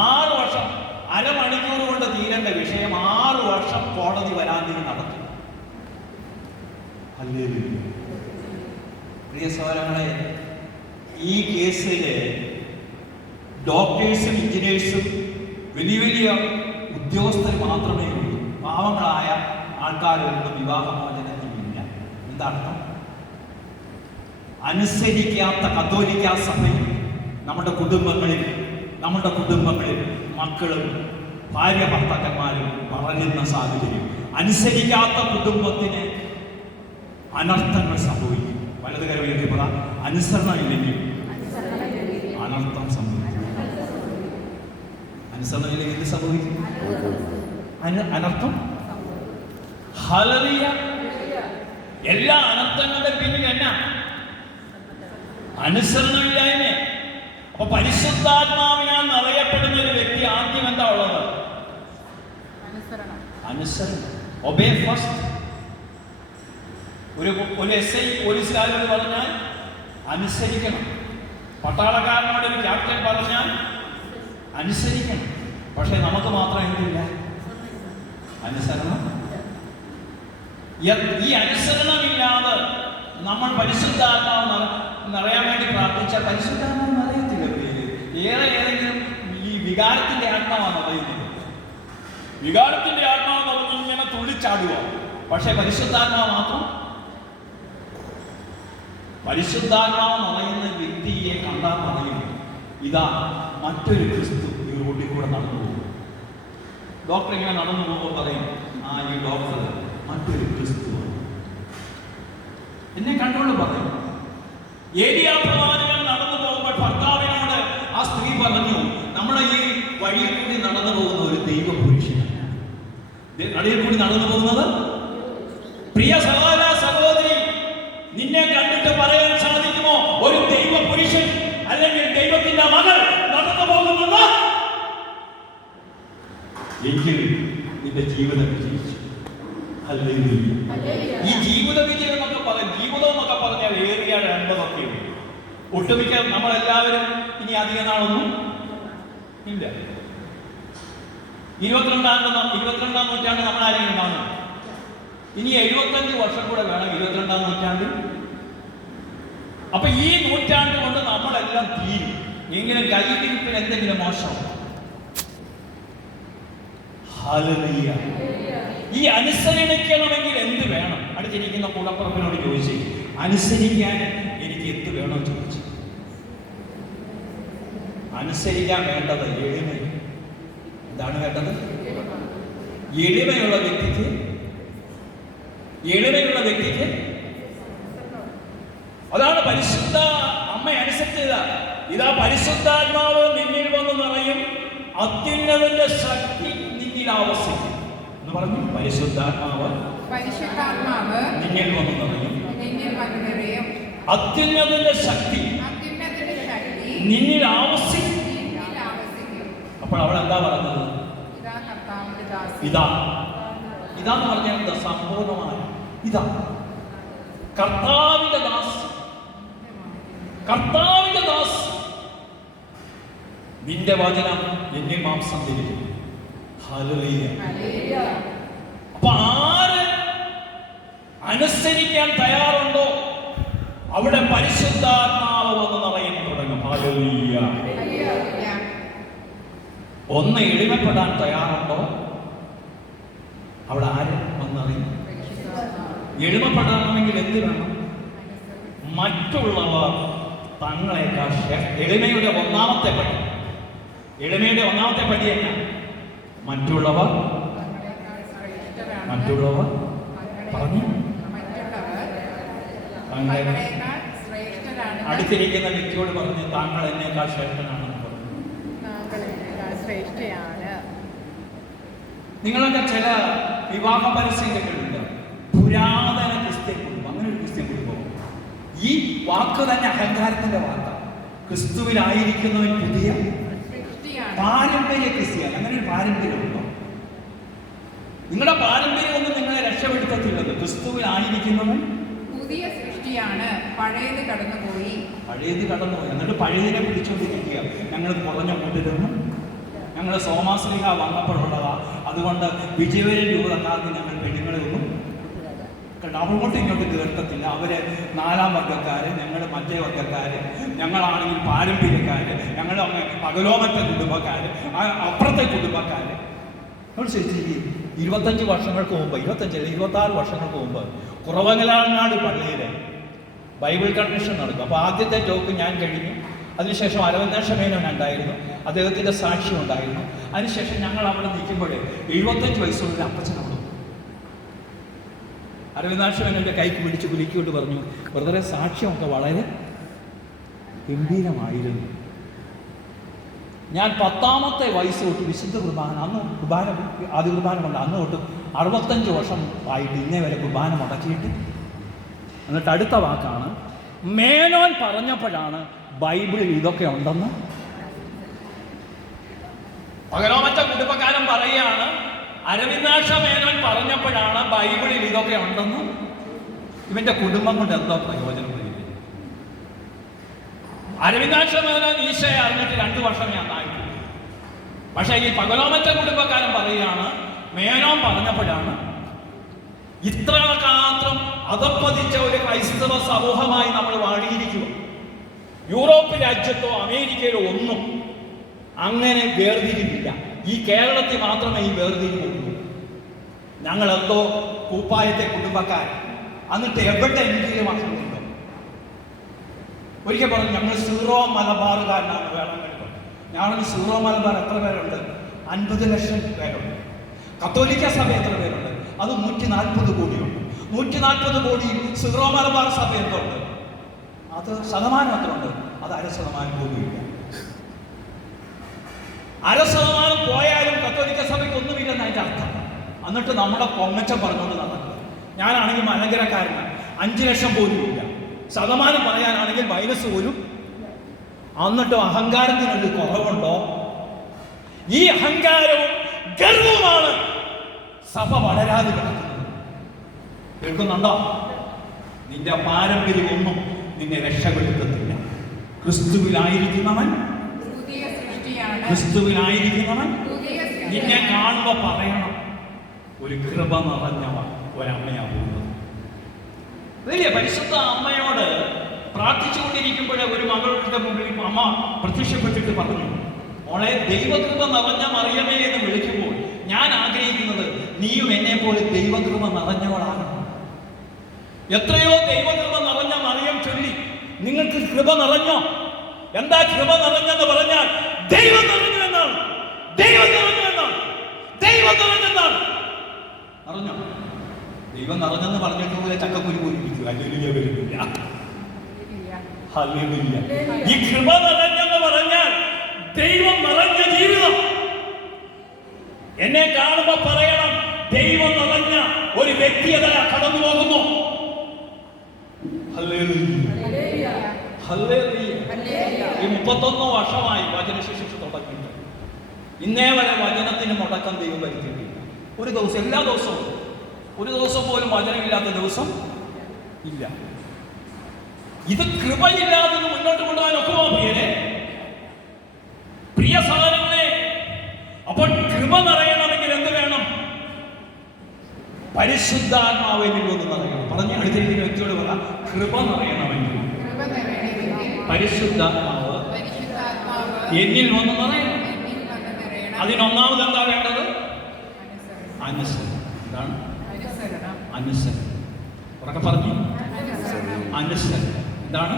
6 വർഷം, അരമണിക്കൂർ കൊണ്ട് തീരേണ്ട വിഷയം 6 വർഷം കോടതി വരാതിന് നടത്തി. പ്രിയ സഹോദരങ്ങളെ, ഈ കേസിൽ ഡോക്ടേഴ്സും എഞ്ചിനീയേഴ്സും വലിയ വലിയ ഉദ്യോഗസ്ഥർ മാത്രമേ ഉള്ളൂ. പാവങ്ങളായ ആൾക്കാരൊന്നും വിവാഹമോചനത്തിനില്ല. എന്താർത്ഥം? അനുസരിക്കാത്ത കത്തോലിക്ക സഭയിൽ നമ്മുടെ കുടുംബങ്ങളിൽ മക്കളും ഭാര്യ ഭർത്താക്കന്മാരും വളരുന്ന സാഹചര്യം. അനുസരിക്കാത്ത കുടുംബത്തിന് അനർത്ഥങ്ങൾ സംഭവിക്കും. വലത് കരവിലേക്ക് പറ. അനുസരണമില്ലെങ്കിൽ അനർത്ഥം സംഭവിക്കും. അനുസരണമില്ലെങ്കിൽ എന്ത് സംഭവിക്കും? അനർത്ഥം. ഹല്ലേലൂയ. എല്ലാ അനർത്ഥങ്ങളുടെ പിന്നിൽ എന്നാ? അനുസരണമില്ലായ്മ. അപ്പൊ പരിശുദ്ധാത്മാവിനാൽ നിറയപ്പെടുന്ന ഒരു വ്യക്തി ആദ്യം എന്താ ഉള്ളത്? അനുസരണം. Obey first. ഒരു SI പോലീസുകാരോട് പറഞ്ഞാൽ അനുസരിക്കണം. പട്ടാളക്കാരനോട് ഒരു ക്യാപ്റ്റൻ പറഞ്ഞാൽ അനുസരിക്കണം. പക്ഷെ നമുക്ക് മാത്രം എന്തില്ല? അനുസരണം. ഈ അനുസരണമില്ലാതെ നമ്മൾ പരിശുദ്ധാത്മാവ് നിറയാൻ വേണ്ടി പ്രാർത്ഥിച്ചാൽ പരിശുദ്ധാത്മാവ് നിറയത്തില്ല. ഏതെങ്കിലും ഈ വികാരത്തിന്റെ ആത്മാവാണ് പറയുന്നത്. വികാരത്തിന്റെ ആത്മാവ് പറഞ്ഞ് ഇങ്ങനെ തുള്ളിച്ചാടുക. പക്ഷെ പരിശുദ്ധാത്മാവ് നിറയുന്ന വ്യക്തിയെ കണ്ടാൽ പറയും, ഇതാ മറ്റൊരു ക്രിസ്തു ഈ റോഡിൽ കൂടെ നടന്നു പോകും. ഡോക്ടർ ഇങ്ങനെ നടന്നു പോകുമ്പോൾ പറയും, ഈ ഡോക്ടർ മറ്റൊരു ക്രിസ്തുവാണ്. എന്നെ കണ്ടുകൊണ്ട് പറയും. ഏലിയാ പ്രവാചകൻ നടന്നു പോകുമ്പോൾ ഭർത്താവിനോട് ആ സ്ത്രീ പറഞ്ഞു, നമ്മുടെ ഈ വഴിയിൽ കൂടി നടന്നു പോകുന്ന ഒരു ദൈവ പുരുഷനാണ്. വഴിയിൽ കൂടി നടന്നു പോകുന്നത്. പ്രിയ സഹോദര സഹോദരി, നിന്നെ കണ്ടിട്ട് പറയാൻ സാധിക്കുമോ ഒരു ദൈവ പുരുഷൻ അല്ലെങ്കിൽ ദൈവത്തിന്റെ മകൾ നടന്നു പോകുന്നത്? എങ്കിൽ നിന്റെ ജീവിതം വിജയിച്ചു. ഈ ജീവിത വിജയം എന്നൊക്കെ ജീവിതം എന്നൊക്കെ പറഞ്ഞാൽ ഏറിയ 80 ഒട്ടുമിക്ക നമ്മളെല്ലാവരും ഇനി അധിക നാളൊന്നും ഇല്ല. 22-ാം നൂറ്റാണ്ട് നമ്മൾ ആരെങ്കിലും കാണും? ഇനി 75 വർഷം കൂടെ വേണം 22-ാം നൂറ്റാണ്ട്. അപ്പൊ ഈ നൂറ്റാണ്ട് കൊണ്ട് നമ്മളെല്ലാം തീരും. എങ്കിലും കയ്യിരിപ്പിന് എന്തെങ്കിലും മോശം. ഹല്ലേലൂയ. ഈ അനുസരിക്കണമെങ്കിൽ എന്ത് വേണം? അടുത്തിരിക്കുന്ന കൂടപ്പുറപ്പിനോട് ചോദിച്ചു, അനുസരിക്കാൻ എനിക്ക് എന്ത് വേണോ ചോദിച്ചു. അനുസരിക്കാൻ വേണ്ടത് എളിമ. എന്താണ് വേണ്ടത്? എളിമയുള്ള വ്യക്തിക്ക് അതാണ് പരിശുദ്ധ അമ്മ അനുസരിച്ചത്. ഇതാ പരിശുദ്ധാത്മാവ് നിന്നിൽ വന്ന് നിറയും, അത്യുന്നതന്റെ ശക്തി നിന്നിൽ ആവസിക്കും എന്ന് പറഞ്ഞു. പരിശുദ്ധാത്മാവ് നിന്നിൽ വന്ന് നിറയും, അത്യുന്നതന്റെ ശക്തി നിന്നിൽ ആവസിക്കും. അപ്പോൾ അവിടെ എന്താ പറഞ്ഞത്? ഇതാന്ന് പറഞ്ഞാൽ എന്താ? സമ്പൂർണമായ ഇതാ കർത്താവിന്റെ ദാസ്. നിന്റെ വചനം എന്നിൽ മാംസം ധരിക്കും. ഹല്ലേലൂയ. അപ്പൊ ആര് അനുസരിക്കാൻ തയ്യാറുണ്ടോ അവിടെ പരിശുദ്ധാത്മാവ് വന്ന് നിറയാൻ തുടങ്ങും. ഹല്ലേലൂയ. ഒന്ന് എളിമപ്പെടാൻ തയ്യാറുണ്ടോ അവിടെ ആര് വന്നറിയും? എളിമപ്പെടണമെങ്കിൽ എന്ത് വേണം? മറ്റുള്ളവർ തങ്ങളെക്കാൾ എളിമയുടെ ഒന്നാമത്തെ പടി എന്നാ? മറ്റുള്ളവർ മറ്റുള്ളവർ പറഞ്ഞു തങ്ങളേക്കാൾ ശ്രേഷ്ഠരാണെന്ന് അടുത്തിരിക്കുന്ന വ്യക്തിയോട് പറഞ്ഞ് താങ്കൾ എന്നേക്കാൾ ശ്രേഷ്ഠനാണെന്ന് പറഞ്ഞു. ശ്രേഷ്ഠയാണ്. നിങ്ങളൊക്കെ ചില വിവാഹ പരസ്യങ്ങളുണ്ട്, പുരാതന ക്രിസ്ത്യൻ കുടുംബം, അങ്ങനെ ഒരു ക്രിസ്ത്യൻ കുടുംബം. ഈ വാക്ക് തന്നെ അഹങ്കാരത്തിന്റെ വാക്കാണ്. ക്രിസ്തുവിലായിരിക്കുന്നവൻ പുതിയ പാരമ്പര്യ ക്രിസ്ത്യാനി. അങ്ങനെ ഒരു പാരമ്പര്യമുണ്ടോ? നിങ്ങളുടെ പാരമ്പര്യമൊന്നും നിങ്ങളെ രക്ഷപ്പെടുത്തത്തില്ലല്ലോ. ക്രിസ്തുവിലായിരിക്കുന്നവൻ പുതിയ സൃഷ്ടിയാണ്, പഴയത് കടന്നുപോയി. എന്നിട്ട് പഴയതിനെ പിടിച്ചുകൊണ്ടിരിക്കുക. ഞങ്ങൾ കുറഞ്ഞ കൂട്ടിരുന്നു, ഞങ്ങൾ സോമാശ്രീഹ വന്നപ്പോഴുള്ളതാ, അതുകൊണ്ട് വിജയവരം രൂപക്കാർക്ക് ഞങ്ങൾ പെണ്ണുങ്ങളെ ഒന്നും അങ്ങോട്ടും ഇങ്ങോട്ടും കേൾക്കത്തില്ല. അവര് 4ാം വർഗ്ഗക്കാര്, ഞങ്ങൾ മറ്റേ വർഗ്ഗക്കാര്, ഞങ്ങളാണെങ്കിൽ പാരമ്പര്യക്കാര്, ഞങ്ങൾ പകലോമത്തെ കുടുംബക്കാര്, അപ്പുറത്തെ കുടുംബക്കാര്. 25 വർഷങ്ങൾക്ക് മുമ്പ്, 26 വർഷങ്ങൾക്ക് മുമ്പ് കുറവങ്ങലാങ്ങാട് പള്ളിയിൽ ബൈബിൾ കൺവെൻഷൻ നടക്കും. അപ്പോൾ ആദ്യത്തെ ടോക്ക് ഞാൻ കഴിഞ്ഞു. അതിനുശേഷം അരവിന്ദാക്ഷമേനോൻ ഉണ്ടായിരുന്നു, അദ്ദേഹത്തിൻ്റെ സാക്ഷ്യം ഉണ്ടായിരുന്നു. അതിനുശേഷം ഞങ്ങൾ അവിടെ നിൽക്കുമ്പോൾ 75 വയസ്സുള്ള അപ്പച്ചൻ അവിടെ അരവിന്ദാക്ഷമേനോൻ്റെ കൈക്ക് പിടിച്ച് കുലുക്കിക്കൊണ്ട് പറഞ്ഞു, വെറുതെ സാക്ഷ്യമൊക്കെ വളരെ ഗംഭീരമായിരുന്നു. ഞാൻ 10ാമത്തെ വയസ്സ് തൊട്ട് വിശുദ്ധ കുർബാന, അന്ന് കുർബാന ആദ്യ കുർബാന കൊണ്ട് അന്ന് തൊട്ട് 65 വർഷം ആയിട്ട് ഇന്നേ വരെ കുർബാന മുടക്കിയിട്ട്. എന്നിട്ട് അടുത്ത വാക്കാണ്, മേനോൻ പറഞ്ഞപ്പോഴാണ് ബൈബിളിൽ ഇതൊക്കെ ഉണ്ടെന്ന്. പകലോമറ്റ കുടുംബക്കാരൻ പറയുകയാണ്, അരവിന്ദാക്ഷ മേനോൻ പറഞ്ഞപ്പോഴാണ് ബൈബിളിൽ ഇതൊക്കെ ഉണ്ടെന്ന്. ഇവന്റെ കുടുംബം കൊണ്ട് എന്തോ പ്രയോജനം? അരവിന്ദാക്ഷ മേനോൻ ഈശോയെ അറിഞ്ഞിട്ട് 2 വർഷമേ ഉണ്ടായിട്ടുള്ളൂ. പക്ഷേ ഈ പകലോമറ്റ കുടുംബക്കാരൻ പറയുകയാണ്, മേനോൻ പറഞ്ഞപ്പോഴാണ്. ഇത്ര മാത്രം അധപ്പതിച്ച ഒരു ക്രൈസ്തവ സമൂഹമായി നമ്മൾ വാഴിയിരിക്കുക. യൂറോപ്പ് രാജ്യത്തോ അമേരിക്കയിലോ ഒന്നും അങ്ങനെ വേർതിരിവില്ല. ഈ കേരളത്തിൽ മാത്രമേ ഈ വേർതിരിവുള്ളൂ. ഞങ്ങൾ എന്തോ കൂപ്പായത്തെ കുടുംബക്കാർ, എന്നിട്ട് എവിടെയെങ്കിലും അസുഖമുണ്ടോ? ഒരിക്കൽ പറഞ്ഞു, ഞങ്ങൾ സീറോ മലബാറുകാരനാണ്. വേണമെങ്കിൽ ഞങ്ങൾ സീറോ മലബാർ എത്ര പേരുണ്ട്? 50 ലക്ഷം പേരുണ്ട്. കത്തോലിക്ക സഭ എത്ര പേരുണ്ട്? അത് 140 കോടിയുണ്ട്. 140 കോടിയിൽ സീറോ മലബാർ സഭ എന്തുണ്ട്? അത് ശതമാനം എത്ര ഉണ്ട്? അത് 1% പോലുമില്ല. 1% പോയാലും കത്തോലിക്ക സഭയ്ക്ക് ഒന്നുമില്ലെന്ന് അതിൻ്റെ അർത്ഥം. എന്നിട്ട് നമ്മുടെ പൊങ്ങച്ചം പറഞ്ഞുകൊണ്ട് നടക്കുക. ഞാനാണെങ്കിൽ മലങ്കരക്കാരനാണ്, 5 ലക്ഷം പോലും ഇല്ല. ശതമാനം പറയാനാണെങ്കിൽ മൈനസ് പോലും. എന്നിട്ടും അഹങ്കാരത്തിനൊരു കുറവുണ്ടോ? ഈ അഹങ്കാരവും ഗർവവുമാണ് സഭ വളരാതെ കിടക്കുന്നത്. കേൾക്കുന്നുണ്ടോ? നിന്റെ പാരമ്പര്യമൊന്നും നിന്നെ രക്ഷപ്പെടുത്തത്തില്ല. ക്രിസ്തുവിലായിരിക്കുന്നവൻ നിന്നെ കാണുമ്പോൾ പറയണം, ഒരു കൃപ നിറഞ്ഞ ഒരമ്മയാ പോകുന്നത്. വലിയ പരിശുദ്ധ അമ്മയോട് പ്രാർത്ഥിച്ചുകൊണ്ടിരിക്കുമ്പോഴേ ഒരു മകളുടെ മുമ്പിൽ അമ്മ പ്രത്യക്ഷപ്പെട്ടിട്ട് പറഞ്ഞു, മോളെ, ദൈവകൃപ നിറഞ്ഞ മറിയമേ എന്ന് വിളിക്കുമ്പോൾ ഞാൻ ആഗ്രഹിക്കുന്നത് നീയും എന്നെ പോലെ ദൈവകൃപ നിറഞ്ഞവളാകണം. എത്രയോ ദൈവകൃപ നിറഞ്ഞ മറിയം ചൊല്ലി. നിങ്ങൾക്ക് കൃപ നിറഞ്ഞോ? എന്താ കൃപ നിറഞ്ഞെന്ന് പറഞ്ഞാൽ ദൈവം നിറഞ്ഞു എന്നാണ്. ദൈവം നിറഞ്ഞു എന്നാണ്. ദൈവം നിറഞ്ഞെന്നാണ്. അറിഞ്ഞോ? ദൈവം നിറഞ്ഞെന്ന് പറഞ്ഞിട്ട് പോലെ ചക്കക്കുരു പോലും ഇരിക്കുക. ഹല്ലേലൂയ വരുന്നില്ല. ഹല്ലേലൂയ. ഈ കൃപ നിറഞ്ഞെന്ന് പറഞ്ഞാൽ ദൈവം നിറഞ്ഞ ജീവിതം. എന്നെ കാണുമ്പോ പറയണം, ദൈവം നിറഞ്ഞ ഒരു വ്യക്തിയത കടന്നു പോകുന്നു. ഈ 31 വർഷമായി വചന ശുശ്രൂഷ തുടങ്ങിയിട്ട് ഇന്നേ വരെ വചനത്തിന് മുടക്കം ദൈവം വരുത്തിയിട്ടില്ല. ഒരു ദിവസം, എല്ലാ ദിവസവും ഒരു ദിവസം പോലും വചനമില്ലാത്ത ദിവസം ഇല്ല. ഇത് കൃപയില്ലാതെ മുന്നോട്ട് കൊണ്ടുപോകാൻ ഒക്കുമോ പ്രിയരെ? പ്രിയ സഹോദരങ്ങളെ, അപ്പോൾ കൃപ നിറയണമെങ്കിൽ എന്ത് വേണം? പരിശുദ്ധാത്മാവിൽ ഒന്ന് നിറയണം. പറഞ്ഞ് അടുത്തിരിക്കുന്ന വ്യക്തിയോട് പറ, കൃപ നിറയണമെങ്കിൽ പരിശുദ്ധാത്മാവ് എന്നിൽ വന്ന് നിറയണം. അതിനൊന്നാമത് എന്താ വേണ്ടത്? അനുസരണം. എന്താണ് അനുസരണം? ഉറക്കെ പറഞ്ഞു. അനുസരണം. എന്താണ്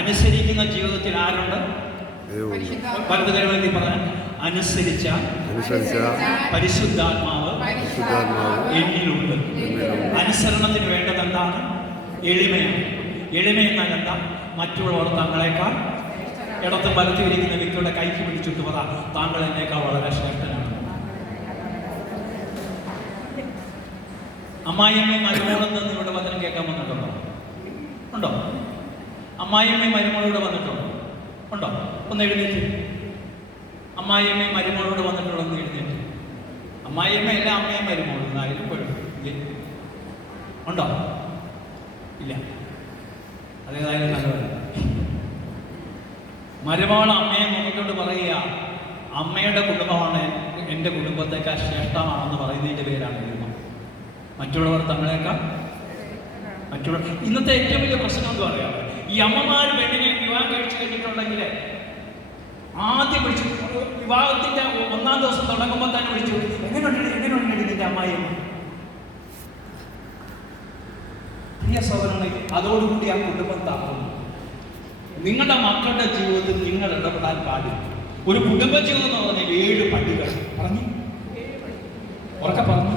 അനുസരിക്കുന്ന ജീവിതത്തിൽ ആരുണ്ട്? വലതുകരമായി പറയാൻ, അനുസരിച്ച പരിശുദ്ധാത്മാവ് പരിശുദ്ധാത്മാവ് എന്നിലുണ്ട്. അനുസരണത്തിന് വേണ്ടത് എന്താണ്? എളിമയാണ്. എളിമ എന്നാൽ എന്താ? മറ്റുള്ളവർ തങ്ങളെക്കാൾ ഇടത്തും വലത്തും ഇരിക്കുന്ന വ്യക്തിയുടെ കൈക്ക് പിടിച്ചിട്ട് പറ, താങ്കൾ എന്നേക്കാൾ വളരെ ശ്രേഷ്ഠനാണ്. അമ്മായിയമ്മയും മരുമോളും നിന്ന് ഇവിടെ വചനം കേൾക്കാൻ വന്നിട്ടുണ്ടോ? ഉണ്ടോ? അമ്മായിയമ്മയും മരുമോളോട് വന്നിട്ടുണ്ടോ? ഉണ്ടോ? ഒന്ന് എഴുന്നേറ്റ്. അമ്മായിയമ്മയും മരുമോളോട് വന്നിട്ടുള്ളൊന്ന് എഴുന്നേറ്റ്. അമ്മായിയമ്മ അല്ല, അമ്മയും മരുമോളും ആയാലും കുഴപ്പമില്ല. ഉണ്ടോ? ഇല്ല. അതേതായാലും നല്ലതല്ല. മരുമോൾ അമ്മയെ നോക്കിക്കൊണ്ട് പറയുക, അമ്മയുടെ കുടുംബമാണ് എൻ്റെ കുടുംബത്തേക്കാൾ ശ്രേഷ്ഠമാണെന്ന് പറയുന്നതിൻ്റെ പേരാണ് എളിമ. മറ്റുള്ളവർ തങ്ങളേക്കാൾ ഇന്നത്തെ ഏറ്റവും വലിയ പ്രശ്നം എന്ന് പറയാം, ഈ അമ്മമാർ പെണ്ണിനെ വിവാഹം കഴിച്ചു കഴിഞ്ഞിട്ടുണ്ടെങ്കിൽ ആദ്യം വിളിച്ചു, വിവാഹത്തിന്റെ 1-ാം ദിവസം തുടങ്ങുമ്പോൾ തന്നെ വിളിച്ചു, എങ്ങനെയുണ്ട് നിന്റെ അമ്മായിയമ്മ? പ്രിയ സഹോദരങ്ങളെ, അതോടുകൂടി ആ കുടുംബം താക്കുന്നു. നിങ്ങളുടെ മക്കളുടെ ജീവിതത്തിൽ നിങ്ങൾ ഇടപെടാൻ പാടില്ല. ഒരു കുടുംബ ജീവിതം എന്ന് പറഞ്ഞാൽ 7 പടികൾ. പറഞ്ഞു ഉറക്കെ പറഞ്ഞു.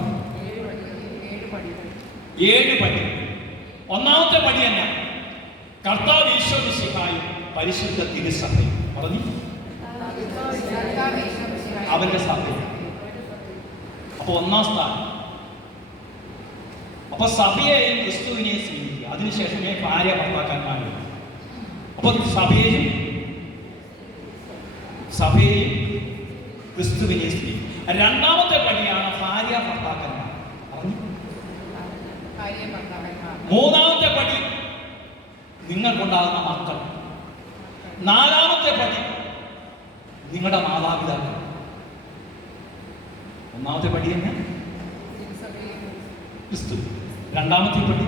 7 പടി. 1-ാമത്തെ പടി തന്നെ കർത്താവ് ഈശോ മിശിഹായും പരിശുദ്ധ തിരുസഭയും. പറഞ്ഞു അവന്റെ സഭയും. അപ്പൊ 1-ാം സ്ഥാനം. അപ്പൊ സഭയെയും ക്രിസ്തുവിനെയും സ്നേഹിക്കുക. അതിനുശേഷമേ ഭാര്യ ഭർത്താക്കന്മാരും. അപ്പൊ സഭയെയും ക്രിസ്തുവിനെയും സ്നേഹിക്കുക. 2-ാമത്തെ പടിയാണ് ഭാര്യ ഭർത്താക്കന്മാർ. 3-ാമത്തെ പടി നിങ്ങൾക്കുണ്ടാകുന്ന മക്കൾ. 4-ാമത്തെ പടി നിങ്ങളുടെ മാതാപിതാക്കൾ. 1-ാമത്തെ പടി തന്നെ ക്രിസ്തു. 2-ാമത്തെ പടി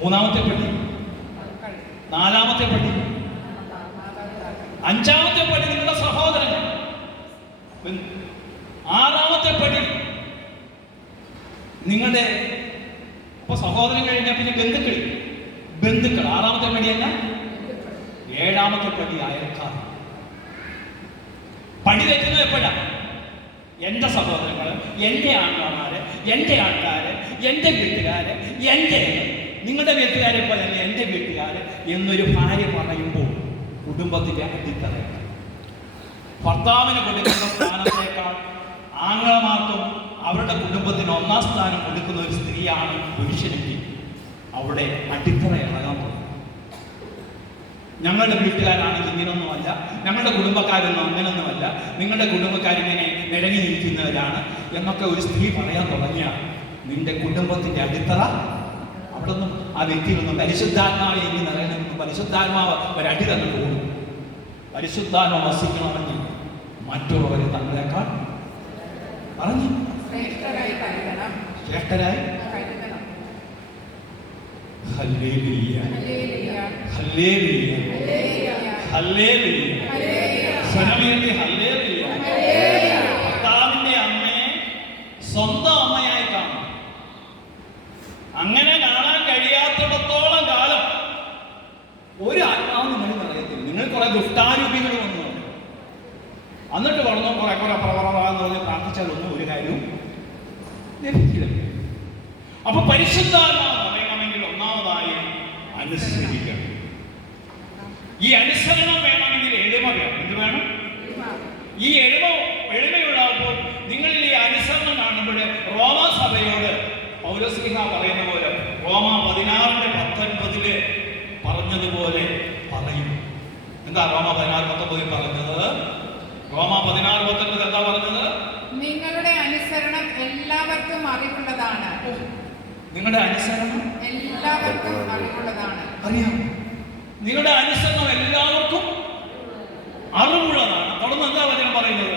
3-ാമത്തെ പടി 4-ാമത്തെ പടി 5-ാമത്തെ പടി നിങ്ങളുടെ സഹോദരങ്ങൾ. 6-ാമത്തെ പടി നിങ്ങളുടെ സഹോദരൻ കഴിഞ്ഞാൽ പിന്നെ ബന്ധുക്കൾ. 6-ാമത്തെ പടി തന്നെ. 7-ാമത്തെ പടി അയൽക്കാർ. പടി തെറ്റുന്നത് എപ്പോഴാണ്? എൻ്റെ സഹോദരങ്ങള്, എൻ്റെ ആൺമാര്, എൻ്റെ ആൾക്കാര്, എൻ്റെ വീട്ടുകാര്, നിങ്ങളുടെ വീട്ടുകാരെ പോലെ തന്നെ എൻ്റെ വീട്ടുകാര് എന്നൊരു ഭാര്യ പറയുമ്പോൾ കുടുംബത്തിന്റെ അടിത്തറയാണ്. ഭർത്താവിന് കൊടുക്കുന്ന സ്ഥാനത്തേക്കാൾ ആങ്ങളമാർക്കും അവരുടെ കുടുംബത്തിന് 1-ാം സ്ഥാനം കൊടുക്കുന്ന ഒരു സ്ത്രീയാണ് പുരുഷനെങ്കിൽ അവിടെ അടിത്തറ ഇളകാൻ പോകും. ഞങ്ങളുടെ വീട്ടുകാരാണെങ്കിൽ ഇങ്ങനൊന്നുമല്ല, ഞങ്ങളുടെ കുടുംബക്കാരൊന്നും അങ്ങനൊന്നുമല്ല, നിങ്ങളുടെ കുടുംബക്കാരിങ്ങനെ നിരങ്ങി നിൽക്കുന്നവരാണ് എന്നൊക്കെ ഒരു സ്ത്രീ പറയാൻ തുടങ്ങിയാൽ നിന്റെ കുടുംബത്തിന്റെ അടിത്തറ അവിടെ നിന്നും ആ വ്യക്തിയിലൊന്നും പരിശുദ്ധാത്മാവ് എങ്കിൽ നിറയണമെന്ന് പരിശുദ്ധാത്മാവ് ഒരടി തന്നെ പോകും. പരിശുദ്ധാത്മാവ് വസിക്കണമെങ്കിൽ മറ്റുള്ളവരെ തങ്ങളെക്കാൾ പറഞ്ഞു ശ്രേഷ്ഠരായി. ഹല്ലേലൂയ, ഹല്ലേലൂയ, ഹല്ലേലൂയ. സ്വരമേറി ഹല്ലേലൂയ. ഭർത്താവിന്റെ അമ്മയെ സ്വന്തം അമ്മയായി കാണും. അങ്ങനെ കാണാൻ കഴിയാത്തിടത്തോളം കാലം ഒരു ആത്മാവ് നിങ്ങൾ അറിയത്തില്ല. നിങ്ങൾ കുറെ ദുഷ്ടാരൂപികൾ വന്നു എന്നിട്ട് പറഞ്ഞു കുറെ പ്രവറവാന്ന് പറഞ്ഞ് പ്രാർത്ഥിച്ചാലൊന്നും ഒരു കാര്യവും ലഭിക്കില്ല. അപ്പൊ പരിശുദ്ധാത്മാവ് പറയണമെങ്കിൽ ഒന്നാമതായി അനുസരിക്കണം. ഈ അനുസരണം വേണമെങ്കിൽ എളിമ വേണം. എന്ത് വേണം? ഈ എളിമയുള്ളപ്പോൾ നിങ്ങളിൽ ഈ അനുസരണം കാണുമ്പോൾ റോമാസഭയോട് പൗലോസ്ലീഹ പറയുന്ന പോലെ റോമ 16:19 പറഞ്ഞതുപോലെ പറയും. എന്താ റോമ 16:19 പറഞ്ഞത്? റോമ 16:19 എന്താ പറഞ്ഞത്? നിങ്ങളുടെ അനുസരണം എല്ലാവർക്കും അറിവുള്ളതാണ്. നിങ്ങളുടെ അനുസരണം എല്ലാവർക്കും അറിവുള്ളതാണ്. അറിയാം. നിങ്ങളുടെ അനുസരണം എല്ലാവർക്കും അറിവുള്ളതാണ്. തുടർന്ന് എന്താ വചനം പറയുന്നത്?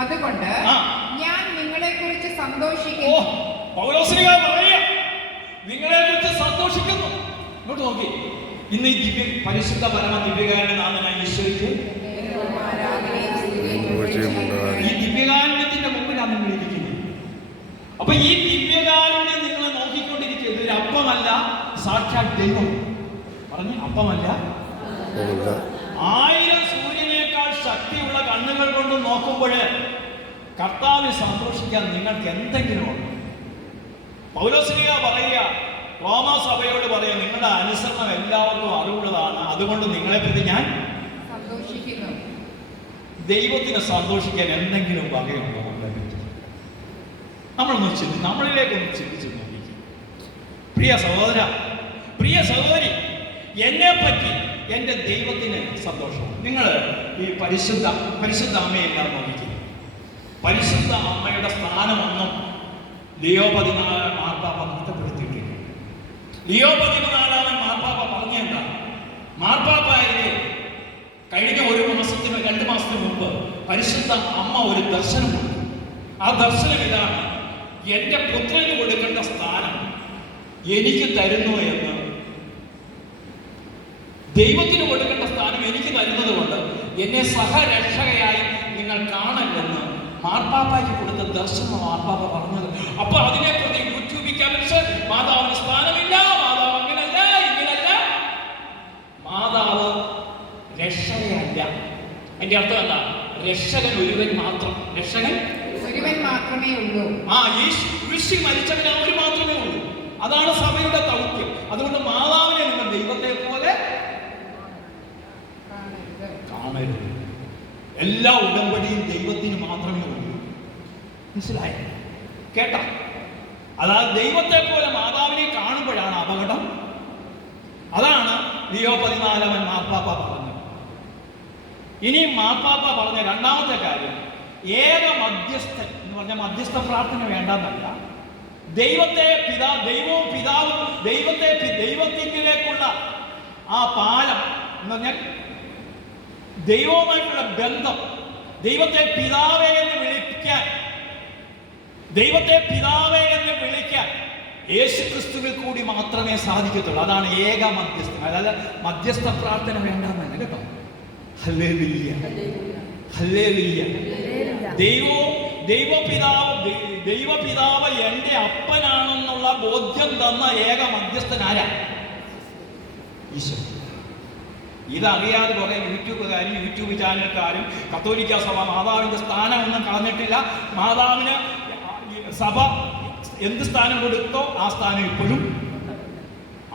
അതുകൊണ്ട് ഞാൻ നിങ്ങളെ കുറിച്ച് സന്തോഷിക്കുന്നു. പൗലോസ്ലീഹ പറയുക, നിങ്ങളെ കുറിച്ച് സന്തോഷിക്കുന്നു. ഇങ്ങോട്ട് നോക്കി. ഇന്ന് ഈ പരിശുദ്ധ പരമ ദിവ്യകാരന്റെ നാമനായി ഈശോയ്ക്ക് ഈ ദിവ്യകാരുണ്യത്തിന്റെ മുമ്പിലാണ് നിങ്ങൾ ഇരിക്കുന്നത്. അപ്പൊ ഈ ദിവ്യകാരുണ്യം നിങ്ങളെ നോക്കിക്കൊണ്ടിരിക്കുന്നത് ഒരു അപ്പമല്ല, സാക്ഷാൽ ദൈവം. പറഞ്ഞു അപ്പമല്ല, 1000 സൂര്യനേക്കാൾ ശക്തിയുള്ള കണ്ണുകൾ കൊണ്ട് നോക്കുമ്പോൾ കർത്താവിൽ സന്തോഷിക്കാൻ നിങ്ങൾക്ക് എന്തെങ്കിലും ഉണ്ടോ? പൗലോസ്ലീഹ പറയുക, റോമാസഭയോട് പറയുക, നിങ്ങളുടെ അനുസരണം എല്ലാവർക്കും അറിവുള്ളതാണ്, അതുകൊണ്ട് നിങ്ങളെപ്പറ്റി ഞാൻ സന്തോഷിക്കുന്നു. ദൈവത്തിന് സന്തോഷിക്കാൻ എന്തെങ്കിലും വകയുണ്ടോ നമ്മളെ പറ്റി? നമ്മളിലേക്കൊന്ന് ചിന്തിച്ചു നോക്കിക്കും. പ്രിയ സഹോദര, പ്രിയ സഹോദരി, എന്നെ പറ്റി എൻ്റെ ദൈവത്തിന് സന്തോഷം. നിങ്ങൾ ഈ പരിശുദ്ധ അമ്മയെ എല്ലാം നോക്കിക്കും. പരിശുദ്ധ അമ്മയുടെ സ്ഥാനമൊന്നും ലിയോ 14 മാർപ്പാപ്പ നഷ്ടപ്പെടുത്തിയിട്ടില്ല. ലിയോ 14 മാർപ്പാപ്പ പറഞ്ഞെന്താ? മാർപ്പാപ്പയ്ക്ക് കഴിഞ്ഞ 2 മാസത്തിന് മുമ്പ് പരിശുദ്ധ അമ്മ ഒരു ദർശനം കൊടുത്തു. ആ ദർശനം ഇതാണ്: എൻ്റെ പുത്രന് കൊടുക്കേണ്ട സ്ഥാനം എനിക്ക് തരുന്നു എന്ന്. ദൈവത്തിന് കൊടുക്കേണ്ട സ്ഥാനം എനിക്ക് തരുന്നത് കൊണ്ട് എന്നെ സഹരക്ഷകയായി നിങ്ങൾ കാണല്ലെന്ന് മാർപ്പാപ്പയ്ക്ക് കൊടുത്ത ദർശനം മാർപ്പാപ്പ പറഞ്ഞത്. അപ്പൊ അതിനെപ്രതി യൂട്യൂബിൽ കമന്റ്സ്, മാതാവിന് സ്ഥാനമില്ല, മാതാവ് അങ്ങനല്ല ഇങ്ങനല്ല. മാതാവ് രക്ഷകയല്ല. എന്റെ അർത്ഥം എന്താ? രക്ഷകൻ ഒരുവൻ മാത്രം. രക്ഷകൻ ഒരുവൻ മാത്രമേ ഉള്ളൂ. യേശു മരിച്ചവൻ അവർ മാത്രമേ ഉള്ളൂ. അതാണ് സഭയുടെ ദൗത്യം. അതുകൊണ്ട് മാതാവിനെ നിങ്ങൾ ദൈവത്തെ പോലെ കാണരുത്. എല്ലാ ഉടമ്പടിയും ദൈവത്തിന് മാത്രമേ ഉള്ളൂ. മനസ്സിലായ? കേട്ട? അതായത് ദൈവത്തെ പോലെ മാതാവിനെ കാണുമ്പോഴാണ് അപകടം. അതാണ് ലിയോ 14 മാർപ്പാപ്പ പറഞ്ഞത്. ഇനി മാർപ്പാപ്പ പറഞ്ഞ രണ്ടാമത്തെ കാര്യം, ഏക മധ്യസ്ഥൻ എന്ന് പറഞ്ഞ മധ്യസ്ഥ പ്രാർത്ഥന വേണ്ടെന്നല്ല. ദൈവവും പിതാവും ദൈവത്തിലേക്കുള്ള ആ പാലം എന്ന് പറഞ്ഞാൽ ദൈവവുമായിട്ടുള്ള ബന്ധം, ദൈവത്തെ പിതാവേ എന്ന് വിളിക്കാൻ യേശുക്രിസ്തുവിൽ കൂടി മാത്രമേ സാധിക്കത്തുള്ളൂ. അതാണ് ഏക മധ്യസ്ഥൻ. അതായത് മധ്യസ്ഥ പ്രാർത്ഥന വേണ്ടെന്നല്ല കേട്ടോ. Hallelujah, hallelujah. ദൈവപിതാവ് എൻ്റെ അപ്പനാണെന്നുള്ള ബോധ്യം തന്ന ഏക മധ്യസ്ഥൻ ആരാ? ഈശോ. ഇതറിയാതെ കുറെ യൂട്യൂബ് ചാനൽക്കാരും കത്തോലിക്ക സഭ മാതാവിന്റെ സ്ഥാനം ഒന്നും കളഞ്ഞിട്ടില്ല. മാതാവിന് സഭ എന്ത് സ്ഥാനം കൊടുത്തോ ആ സ്ഥാനം ഇപ്പോഴും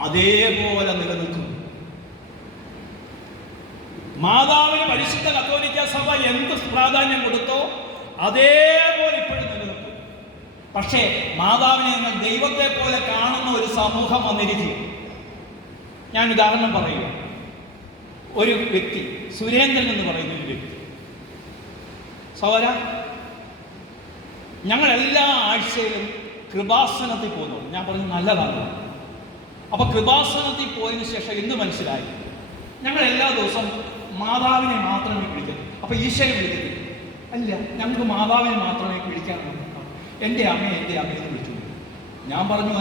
അതേപോലെ നിലനിൽക്കുന്നു. മാതാവിന് പരിശുദ്ധ കത്തോലിക്ക സഭ എന്ത് പ്രാധാന്യം കൊടുത്തോ അതേപോലെ ഇപ്പോഴും നിലനിൽക്കും. പക്ഷേ മാതാവിനെ നിങ്ങൾ ദൈവത്തെ പോലെ കാണുന്ന ഒരു സമൂഹം വന്നിരിക്കും. ഞാൻ ഉദാഹരണം പറയുക. ഒരു വ്യക്തി, സുരേന്ദ്രൻ എന്ന് പറയുന്ന ഒരു വ്യക്തി, സഹോദര, ഞങ്ങൾ എല്ലാ ആഴ്ചയിലും കൃപാസനത്തിൽ പോകുന്നു. ഞാൻ പറഞ്ഞു നല്ലതാണ്. അപ്പൊ കൃപാസനത്തിൽ പോയതിനു ശേഷം എന്ത് മനസ്സിലായി? ഞങ്ങൾ എല്ലാ ദിവസവും മാതാവിനെ മാത്രമേ വിളിക്കൂ. അപ്പൊ ഈശോയെ വിളിക്കത്തില്ല. അല്ല, ഞങ്ങൾക്ക് മാതാവിനെ മാത്രമേ വിളിക്കാൻ. എൻ്റെ അമ്മയെ എന്ന് വിളിച്ചു. ഞാൻ പറഞ്ഞു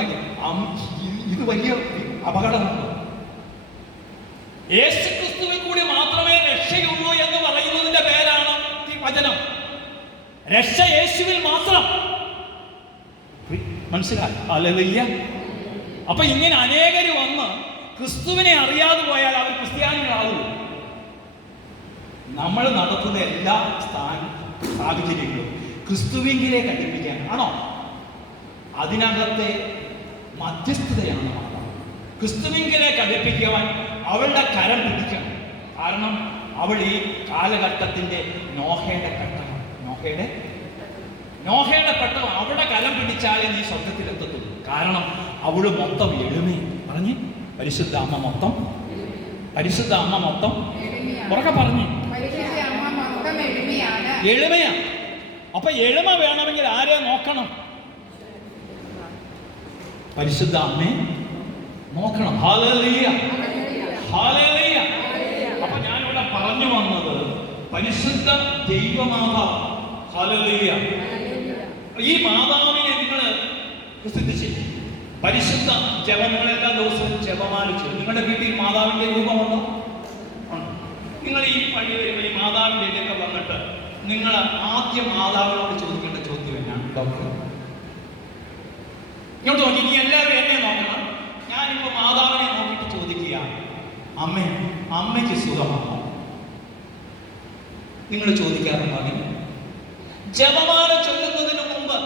ഇത് വലിയ അപകടമാണ്. യേശുക്രിസ്തുവിൽ കൂടി മാത്രമേ രക്ഷയുള്ളൂ എന്ന് പറയുന്നതിന്റെ പേരാണ് ഈ വചനം. രക്ഷ യേശുവിൽ മാത്രം. മനസ്സിലായി? ഹല്ലേലൂയ. അപ്പൊ ഇങ്ങനെ അനേകര് വന്ന് ക്രിസ്തുവിനെ അറിയാതെ പോയാൽ അവർ ക്രിസ്ത്യാനികളാവുള്ളൂ. നമ്മൾ നടത്തുന്ന എല്ലാ സാഹചര്യങ്ങളും ക്രിസ്തുവിങ്കിലേക്ക് അടുപ്പിക്കാൻ ആണോ? അതിനകത്തെ മധ്യസ്ഥതയാണ് മാതാവ്. ക്രിസ്തുവിങ്കിലേക്ക് അടുപ്പിക്കുവാൻ അവളുടെ കരം പിടിക്കണം. കാരണം അവൾ ഈ കാലഘട്ടത്തിന്റെ നോഹയുടെ ഘട്ടമാണ്. നോഹയുടെ ഘട്ടം. അവളുടെ കരം പിടിച്ചാലേ നീ സ്വർഗത്തിലെത്തത്തുള്ളൂ. കാരണം അവള് മൊത്തം എളിമയാണ്. പറഞ്ഞ് പരിശുദ്ധ അമ്മ മൊത്തം ഉറക്കെ പറഞ്ഞു എളിമയാണ്. അപ്പൊ എളിമ വേണമെങ്കിൽ ആരെ നോക്കണം? പരിശുദ്ധ അമ്മയെ നോക്കണം. Hallelujah, hallelujah. അപ്പൊ ഞാനിവിടെ പറഞ്ഞു വന്നത് പരിശുദ്ധ ദൈവമാതാവ്. ഹല്ലേലൂയ. ഈ മാതാവിനെ നിങ്ങൾ ശ്രദ്ധിച്ച് പരിശുദ്ധ ജപങ്ങളെല്ലാ ദിവസവും ജപമാല ചെയ്യും. നിങ്ങളുടെ വീട്ടിൽ മാതാവിന്റെ രൂപമുണ്ടോ? നിങ്ങൾ ഈ പള്ളി വരുമ്പോൾ ഈ മാതാവിന്റെ ഇതൊക്കെ വന്നിട്ട് നിങ്ങൾ ആദ്യം മാതാവിനോട് ചോദിക്കേണ്ട ചോദ്യം എന്നാണ്? ഡോക്ടർ ഇങ്ങോട്ട് നോക്കി. ഇനി എല്ലാവരും എന്നെ നോക്കണം. ഞാനിപ്പോ മാതാവിനെ നോക്കിയിട്ട് ചോദിക്കുക, അമ്മയ്ക്ക് സുഖമാണോ? നിങ്ങൾ ചോദിക്കാറുണ്ടോ? ജപമാല ചൊല്ലുന്നതിന് മുമ്പ്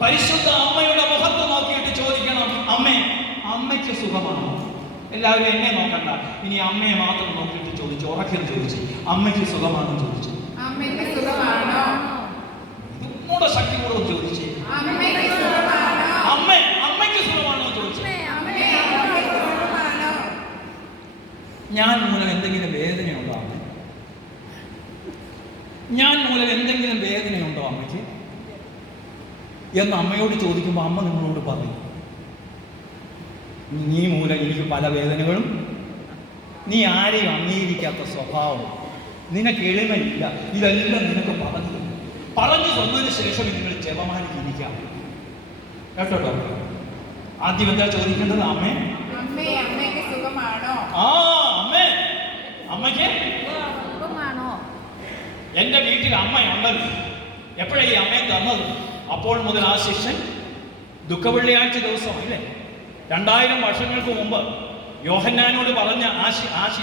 പരിശുദ്ധ അമ്മയുടെ മുഖത്ത് നോക്കിയിട്ട് ചോദിക്കണം, അമ്മേ, അമ്മയ്ക്ക് സുഖമാണോ? എല്ലാവരും എന്നെ നോക്കണ്ട, ഇനി അമ്മയെ മാത്രം നോക്കിയിട്ട് ചോദിച്ചു, ഉറക്കെ ചോദിച്ചു, അമ്മയ്ക്ക് സുഖമാണോ ചോദിച്ചു. അമ്മയ്ക്ക് സുഖമാണോ? ഇതുകൂടെ ശക്തിപൂർവ്വം ചോദിച്ചു, അമ്മയ്ക്ക് സുഖമാണോ? അമ്മയ്ക്ക് സുഖമാണോ ചോദിച്ചു. ഞാൻ മൂലം എന്തെങ്കിലും വേദനയുണ്ടോ അമ്മ? ഞാൻ മൂലം എന്തെങ്കിലും വേദനയുണ്ടോ അമ്മയ്ക്ക് എന്ന് അമ്മയോട് ചോദിക്കുമ്പോൾ അമ്മ നിങ്ങളോട് പറയും, നീ മൂലം എനിക്ക് പല വേദനകളും, നീ ആരെയും അംഗീകരിക്കാത്ത സ്വഭാവം, നിനക്ക് എളിമയില്ല, ഇതെല്ലാം നിനക്ക് പറഞ്ഞു തന്നതിന് ശേഷം നിങ്ങൾ ജപമാല ജീവിക്കാം. കേട്ടോ? ആദ്യം എന്താ ചോദിക്കേണ്ടത്? അമ്മേ, അമ്മയ്ക്ക് സുഖമാണോ? അമ്മയ്ക്ക് സുഖമാണോ? എന്റെ വീട്ടിൽ അമ്മയുണ്ടല്ലോ. എപ്പോഴാണ് ഈ അമ്മയെ തന്നത്? അപ്പോൾ മുതൽ ആ ശിഷ്യൻ ദുഃഖവെള്ളിയാഴ്ച ദിവസം, അല്ലേ, 2000 വർഷങ്ങൾക്ക് മുമ്പ് യോഹന്നാനോട് പറഞ്ഞ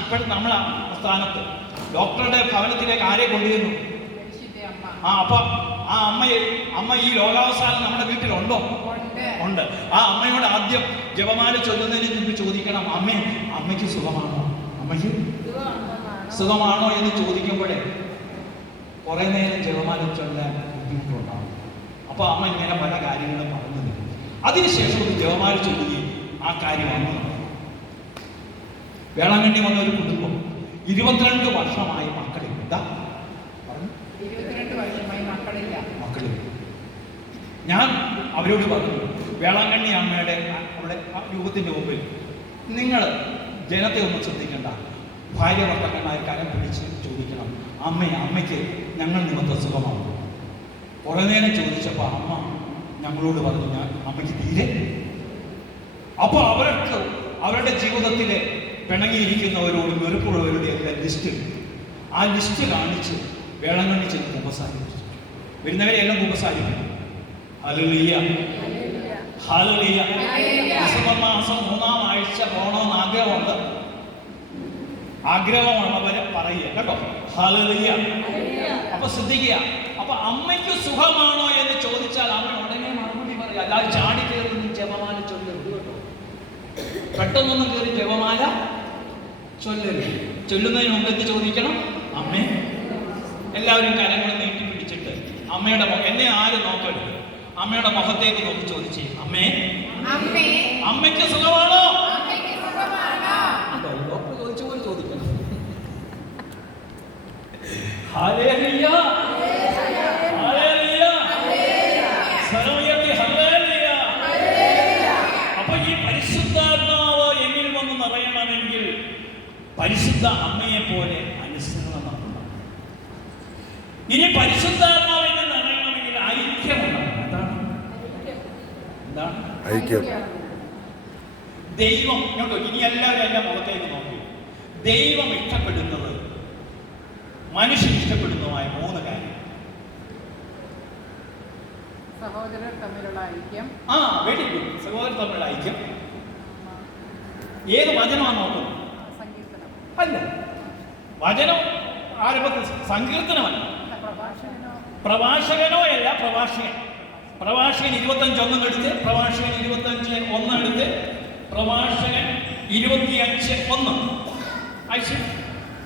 ഇപ്പോഴും നമ്മൾ ആ സ്ഥാനത്ത് ഡോക്ടറുടെ ഭവനത്തിലേക്ക് ആരെ കൊണ്ടുവരുന്നു? അപ്പൊ ആ അമ്മ ഈ ലോകാവസാനം നമ്മുടെ വീട്ടിലുണ്ടോ? ഉണ്ട്. ആ അമ്മയോട് ആദ്യം ജപമാല ചൊല്ലുന്നതിന് മുമ്പ് ചോദിക്കണം, അമ്മയ്ക്ക് സുഖമാണോ? അമ്മയ്ക്ക് സുഖമാണോ എന്ന് ചോദിക്കുമ്പോഴേ കുറെ നേരം ജപമാല ചൊല്ലാൻ ബുദ്ധിമുട്ടുണ്ടാവും. അപ്പൊ അമ്മ ഇങ്ങനെ പല കാര്യങ്ങളും പറഞ്ഞു തരും. അതിനുശേഷം ഒരു ജപമാല ചൊല്ലുകയും ആ കാര്യം വന്നു. വേളാങ്കണ്ണി വന്ന ഒരു കുടുംബം 22 വർഷമായി മക്കളില്ല. 22 വർഷമായി മക്കളില്ല. ഞാൻ അവരോട് പറഞ്ഞു, വേളാങ്കണ്ണി അമ്മയുടെ അവിടെ രൂപത്തിന്റെ മുമ്പിൽ നിങ്ങൾ ജനത്തെ ഒന്നും ശ്രദ്ധിക്കണ്ട, ഭാര്യ ഭർത്താക്കന്മാർ കരം പിടിച്ച് ചോദിക്കണം, അമ്മയ്ക്ക് ഞങ്ങൾ നിമിത്തം സുഖമാകും. കുറെ നേരം ചോദിച്ചപ്പോൾ അമ്മ ഞങ്ങളോട് പറഞ്ഞു, അമ്മയ്ക്ക് തീരെ. അപ്പോൾ അവരുടെ ജീവിതത്തിലെ പിണങ്ങിയിരിക്കുന്നവരോടും വെറുപ്പുള്ളവരുടെ എല്ലാം ലിസ്റ്റ്, ആ ലിസ്റ്റ് കാണിച്ച് വേളാങ്കണ്ണി ചെന്ന് കുമ്പസാരിച്ചു. വരുന്നവരെല്ലാം കുമ്പസാരിക്കും. ഹല്ലേലൂയ, ഹല്ലേലൂയ. ഡിസംബർ മാസം 3-ാം ആഴ്ച പോകണമെന്ന് ആഗ്രഹമുള്ളവരെ പറയുക കേട്ടോ. ഹല്ലേലൂയ. അപ്പൊ ശ്രദ്ധിക്കുക. അപ്പൊ അമ്മയ്ക്ക് സുഖമാണോ എന്ന് ചോദിച്ചാൽ അമ്മ ഉടനെ മറുപടി പറയുക. അല്ലാതെ ചാടി കയറി ജപമാല ചൊല്ലരുത് കേട്ടോ. പെട്ടെന്നൊന്നും കയറി ജപമാല ചൊല്ലരുത്. ചൊല്ലുന്നതിന് മുമ്പ് എന്ത് ചോദിക്കണം? അമ്മേ. എല്ലാവരും കരങ്ങൾ നീട്ടി പിടിച്ചിട്ട് അമ്മയുടെ എന്നെ ആരും നോക്കരുത്, അമ്മയുടെ മുഖത്തേക്ക് നോക്കി ചോദിച്ചേ, അമ്മയ്ക്ക് സുഖമാണോ? ഡോക്ടർ ചോദിച്ച പോലെ ചോദിക്കണം. ഹല്ലേലൂയ, ഹല്ലേലൂയ, സ്വരമുയർത്തി ഹല്ലേലൂയ. അപ്പൊ ഈ പരിശുദ്ധാത്മാവ് എന്നിൽ വന്ന് നിറയണമെങ്കിൽ പരിശുദ്ധ അമ്മയെ പോലെ അനുസരണം നടത്തണം. ഇനി പരിശുദ്ധാത്മാവിൽ നിന്ന് നിറയണമെങ്കിൽ ഐക്യമുണ്ടാകണം. എന്താണ് ഐക്യം? ദൈവം ഇനി എല്ലാവരും എന്റെ മുഖത്തേക്ക് നോക്കി. ദൈവം ഇഷ്ടപ്പെടുന്നത്, മനുഷ്യൻ ഇഷ്ടപ്പെടുന്നതുമായ 3 കാര്യം. സഹോദരർ തമ്മിലുള്ള ഐക്യം. Very good. സഹോദരർ തമ്മിലുള്ള ഐക്യം. ഏത് വചനമാണ് നോക്കുന്നത്? സങ്കീർത്തനം അല്ല, വചനം ആരംഭത്തിൽ സങ്കീർത്തനമല്ല, പ്രഭാഷകനോ അല്ല, പ്രഭാഷകൻ 25:1 എടുത്ത്, പ്രഭാഷകൻ 25:1 എടുത്ത്, പ്രഭാഷകൻ 25:1 ഐശ്വര്യ,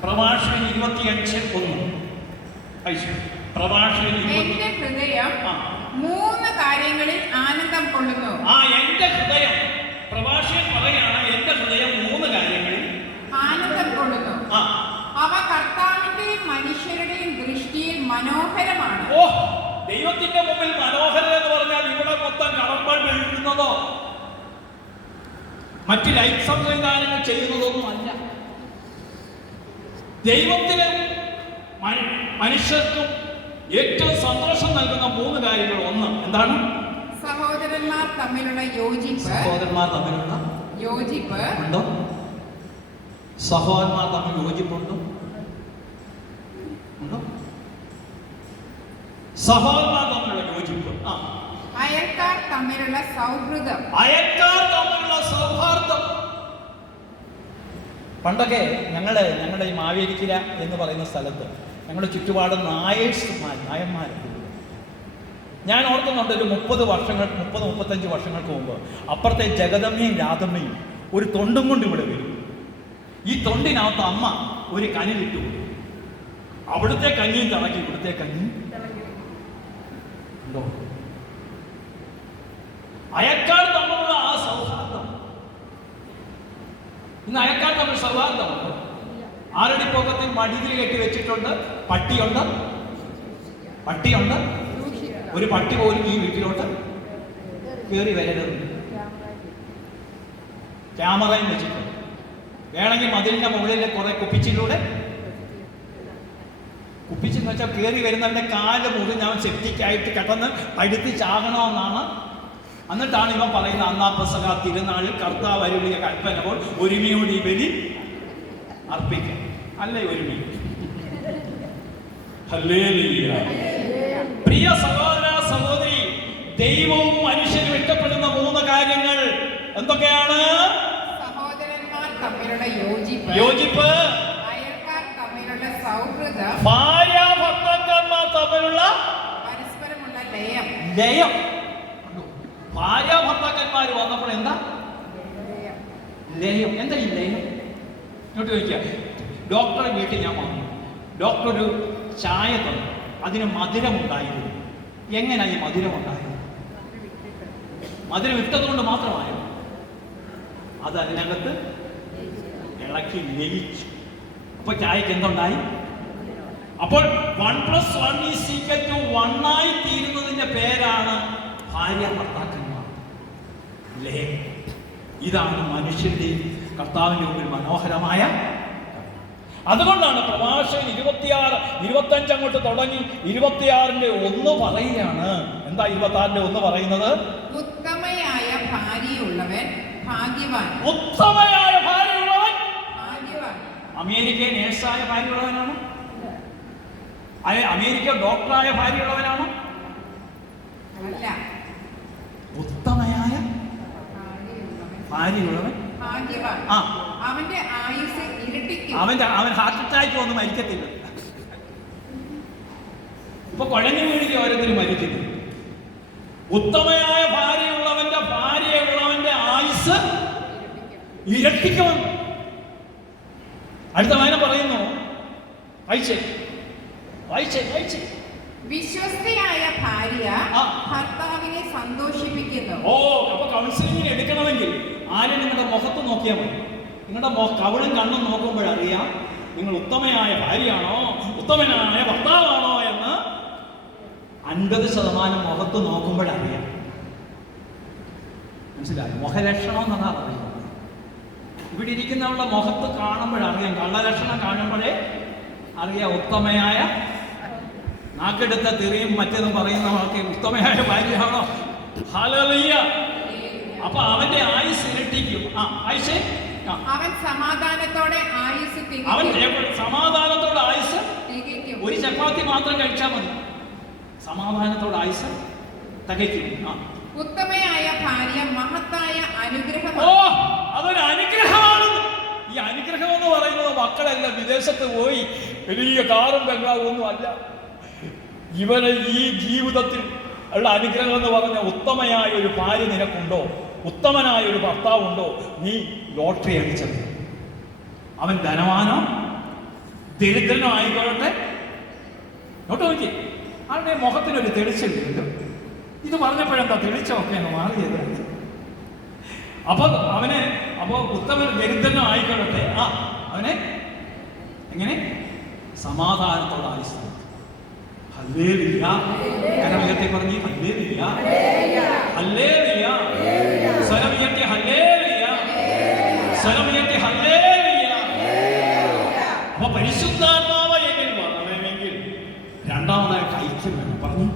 പ്രഭാഷകൻ 25:1 ഐശ്വര്യ, പ്രഭാഷകൻ. എന്റെ ഹൃദയം 3 കാര്യങ്ങളിൽ ആനന്ദം കൊള്ളുന്നു. എന്റെ ഹൃദയം, പ്രഭാഷകൻ പറയാണ്, എന്റെ ഹൃദയം 3 കാര്യങ്ങളിൽ ആനന്ദം കൊള്ളുന്നു. അവ കർത്താവിന്റെയും മനുഷ്യരുടെയും ദൃഷ്ടിയിൽ മനോഹരമാണ്. ദൈവത്തിന്റെ മുമ്പിൽ മനോഹരം എന്ന് പറഞ്ഞാൽ ഇവിടെ മൊത്തം കളർബൾ വീഴുന്നതോ മറ്റ് ലൈറ്റ് സംവിധാനങ്ങൾ ചെയ്യുന്നതൊന്നും അല്ല. ദൈവത്തിന് മനുഷ്യർക്കും ഏറ്റവും സന്തോഷം നൽകുന്ന 3 കാര്യങ്ങൾ. ഒന്ന് എന്താണ്? സഹോദരന്മാർ തമ്മിലുള്ള യോജിപ്പ്. സഹോദരന്മാർ തമ്മിലുള്ള യോജിപ്പ് ഉണ്ടോ? സഹോദരന്മാർ തമ്മിൽ യോജിപ്പുണ്ടോ? ഉണ്ടോ? സഹോദരന്മാർ തമ്മിലുള്ള യോജിപ്പ്. അയൽക്കാർ തമ്മിലുള്ള സൗഹൃദം. അയൽക്കാർ തമ്മിലുള്ള സൗഹാർദ്ദം. പണ്ടൊക്കെ ഞങ്ങളുടെ ഈ മാവേലിക്കര എന്ന് പറയുന്ന സ്ഥലത്ത് ഞങ്ങളുടെ ചുറ്റുപാട് നായന്മാരുണ്ട്. ഞാൻ ഓർക്കുന്നുണ്ട് ഒരു 30-35 വർഷങ്ങൾക്ക് മുമ്പ് അപ്പുറത്തെ ജഗദമ്മയും രാധമ്മയും ഒരു തൊണ്ടും കൊണ്ട് ഇവിടെ വരും. ഈ തൊണ്ടിനകത്ത് അമ്മ ഒരു കനിലിട്ടു. അവിടുത്തെ കഞ്ഞിയും തിളക്കി, ഇവിടുത്തെ കഞ്ഞി ഉണ്ടോ? അയൽക്കാർ തമ്മിലുള്ള ആ സൗഹാർദ്ദം, ഇന്ന് അയൽക്കാർ തമ്മിൽ സൗഹാർദ്ദമുണ്ട്. ആരടിപ്പൊക്കത്തിൽ മടിയിൽ കെട്ടി വെച്ചിട്ടുണ്ട്. പട്ടിയുണ്ട്. ഒരു പട്ടി പോലും ഈ വീട്ടിലോട്ട് കയറി വരരുത്. ക്യാമറയും വെച്ചിട്ടുണ്ട്. വേണമെങ്കിൽ മതിലിന്റെ മുകളിൽ കുറെ കുപ്പിച്ചിലൂടെ, കുപ്പിച്ചെന്ന് വെച്ചാൽ കയറി വരുന്നവന്റെ കാല് മുറിഞ്ഞ് അവൻ സെപ്റ്റിക്കായിട്ട് കിടന്ന് പഴുത്തി ചാകണമെന്നാണ്. എന്നിട്ടാണ് ഇവൻ പറയുന്നത്, അന്നാ പെസഹ തിരുനാളിൽ കർത്താവ് അരുളിയ കൽപ്പന പോൽ ഒരുമയോട് ഈ ബലി അർപ്പിക്കാം. അല്ലേ ഒരുമി? ഹല്ലേലൂയ. പ്രിയ സഹോദര സഹോദരി, ദൈവവും മനുഷ്യനും ഇഷ്ടപ്പെടുന്ന 3 കാര്യങ്ങൾ എന്തൊക്കെയാണ്? സഹോദരന്മാർ തമ്മിലുള്ള യോജിപ്പ്, അയൽക്കാർ തമ്മിലുള്ള സൗഹൃദം, ഭാര്യ ഭർത്താക്കന്മാർ തമ്മിലുള്ള പരസ്പരമുള്ള ലയം. ഭാര്യ ഭർത്താക്കന്മാർ വന്നപ്പോൾ എന്താ ലയം? എന്താ ഈ ലയം? ഇങ്ങോട്ട് ചോദിക്കാം. ഡോക്ടറെ വീട്ടിൽ ഞാൻ വന്നു. ഡോക്ടർ ഒരു ചായ തന്നു. അതിന് മധുരമുണ്ടായിരുന്നു. എങ്ങനെയാ ഈ മധുരമുണ്ടായത്? മധുരം ഇട്ടതുകൊണ്ട് മാത്രമായോ? അത് അതിനകത്ത് ഇളക്കി ലയിച്ചു. അപ്പൊ ചായക്ക് എന്തുണ്ടായി? അപ്പോൾ 1+1 ആയി തീരുന്നതിന്റെ പേരാണ് ഭാര്യ ഭർത്താക്കന്മാർ, ലയം. ഇതാണ് മനുഷ്യന്റെ കർത്താവിന്റെ മുമ്പിൽ മനോഹരമായ. അതുകൊണ്ടാണ് പ്രഭാഷകൻ 26-25 അങ്ങോട്ട് തുടങ്ങി 26-ന്റെ 1 പറയുകയാണ്. എന്താ 26-ന്റെ 1 പറയുന്നത്? ഉത്തമയായ ഭാര്യയുള്ളവൻ ഭാഗ്യവാൻ. ഉത്തമയായ ഭാര്യയുള്ളവൻ ഭാഗ്യവാൻ. അമേരിക്ക നേഴ്സായ ഭാര്യയുള്ളവനാണ്? അമേരിക്ക ഡോക്ടറായ ഭാര്യയുള്ളവനാണ്? അല്ല. ഉത്തമയായ ഭാര്യയുള്ളവൻ ഭാഗ്യവാൻ. അവന്റെ ആയുസ് ഇരട്ടിക്കും. അവൻ ഹാർട്ട് അറ്റാക്ക് ഒന്നും മരിക്കത്തില്ല. ഇപ്പൊ കുഴഞ്ഞു വീടിക്ക് ഓരോരുത്തരും മരിക്കുന്നു. ഉത്തമയായ ഭാര്യയുള്ളവന്റെ ആയുസ് ഇരട്ടിക്കുമെന്ന് അടുത്ത വായന പറയുന്നു. വായിച്ചേ. വിശ്വസ്തയായ ഭാര്യ ഭർത്താവിനെ സന്തോഷിപ്പിക്കുന്നു. അപ്പൊ കൗൺസിലിംഗിന് എടുക്കണമെങ്കിൽ ആരും നിങ്ങളുടെ മുഖത്ത് നോക്കിയാൽ മതി. നിങ്ങളുടെ കവിളും കണ്ണും നോക്കുമ്പോഴറിയാം നിങ്ങൾ ഉത്തമയായ ഭാര്യയാണോ ഉത്തമനായ ഭർത്താവാണോ എന്ന്. 50% മുഖത്ത് നോക്കുമ്പോഴറിയാം. മനസ്സിലായി? മുഖലക്ഷണം എന്നാ പറയുന്നത്. ഇവിടെ ഇരിക്കുന്നവരുടെ മുഖത്ത് കാണുമ്പോഴറിയാം. കള്ളലക്ഷണം കാണുമ്പോഴേ അറിയാം ഉത്തമയായ. നാക്കെടുത്ത തെറിയും മറ്റേതും പറയുന്നവർക്ക് ഉത്തമയായ ഭാര്യയാണോ? ഹല്ലേലൂയ. അപ്പൊ അവന്റെ ആയുസ് ഇരട്ടിക്കും. അവൻ സമാധാനത്തോടെ ആയുസ് തികയ്ക്കും. ഒരു ചപ്പാത്തി മാത്രം കഴിച്ചാൽ മതി, സമാധാനത്തോടെ ആയുസ് തികയ്ക്കും. ഉത്തമയായ ഭാര്യ മഹത്തായ അനുഗ്രഹമാണ്. അതൊരു അനുഗ്രഹമാണ്. ഈ അനുഗ്രഹം എന്ന് പറയുന്നത് മക്കളെല്ലാം വിദേശത്ത് പോയി വലിയ കാറും ബംഗ്ലാവും ഒന്നും അല്ല. ഇവന് ഈ ജീവിതത്തിൽ ഉള്ള അനുഗ്രഹം എന്ന് പറഞ്ഞ ഉത്തമയായ ഒരു ഭാര്യ നിനക്കുണ്ടോ? ഉത്തമനായ ഒരു ഭർത്താവുണ്ടോ? നീ ലോട്ടറി അടിച്ചത്. അവൻ ധനവാനോ ദരിദ്രനോ ആയിക്കൊള്ളട്ടെ. നോട്ട് നോക്കി, അവന്റെ മുഖത്തിനൊരു തെളിച്ചില്ല. ഇത് പറഞ്ഞപ്പോഴെന്താ തെളിച്ചമൊക്കെ എന്ന് മാറിയത്. അപ്പൊ ഉത്തമൻ ദരിദ്രനോ ആയിക്കൊള്ളട്ടെ, അവനെ എങ്ങനെ സമാധാനത്തോടെ ആയുസ്. ഹല്ലേലൂയ. കരമുയർത്തി പറഞ്ഞ് ഹല്ലേലൂയ, ഹല്ലേലൂയ. സ്വരമുയർത്തി ഹല്ലേലൂയ, സ്വരമുയർത്തി ഹല്ലേലൂയ. അപ്പൊ പരിശുദ്ധാത്മാവ് എങ്കിൽ വരണമെങ്കിൽ രണ്ടാമതായിട്ട് ഐക്യം വേണം. പറഞ്ഞു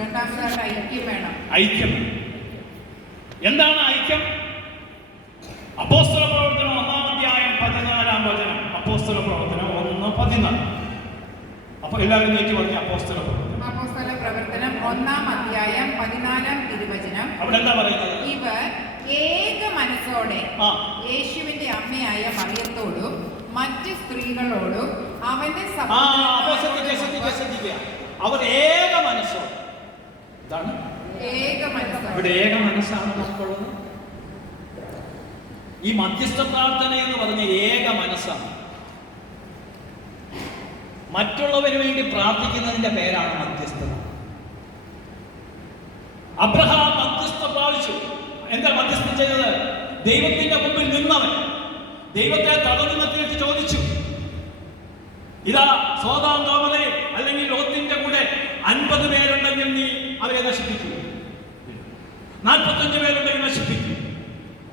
രണ്ടാമതായിട്ട് ഐക്യം വേണം. ഐക്യം എന്താണ് ഐക്യം? അപ്പോസ്തല പ്രവർത്തനം 1-ാം അധ്യായം 14-ാം വചനം. അപ്പോസ്തല പ്രവർത്തനം 1:14. അപ്പൊ എല്ലാവരും നേറ്റി പറഞ്ഞ അപ്പോസ്തല പ്രവർത്തനം 1-ാം അധ്യായം 14-ാം തിരുവചനം. അവിടെ എന്താ പറയുന്നത്? ഇവർ ഏക മനസ്സോടെ യേശുവിന്റെ അമ്മയായ മറിയത്തോടും മറ്റ് സ്ത്രീകളോടും അവന്റെ അവർ ഏക മനസ്സോടെ ഇതാണ് ഏക മനസ്സോടെ. ഇവിടെ ഏക മനസ്സാണ് നമുക്കുള്ളത്. ഈ മധ്യസ്ഥ പ്രാർത്ഥന എന്ന് പറഞ്ഞ ഏക മനസ്സാണ്. മറ്റുള്ളവന് വേണ്ടി പ്രാർത്ഥിക്കുന്നതിന്റെ പേരാണ് മധ്യസ്ഥത. അബ്രഹാം മധ്യസ്ഥ പ്രാപിച്ചു. എന്താ മധ്യസ്ഥം ചെയ്തത്? ദൈവത്തിന്റെ മുമ്പിൽ നിന്നവൻ ദൈവത്തെ തടഞ്ഞു നിർത്തിയിട്ട് ചോദിച്ചു, ഇതാ സോദോം ഗോമോറ അല്ലെങ്കിൽ ലോത്തിന്റെ കൂടെ 50 പേരുണ്ടെങ്കിൽ നീ അവരെ നശിപ്പിക്കൂ, 45 പേരുണ്ടെങ്കിൽ നശിപ്പിക്കൂ.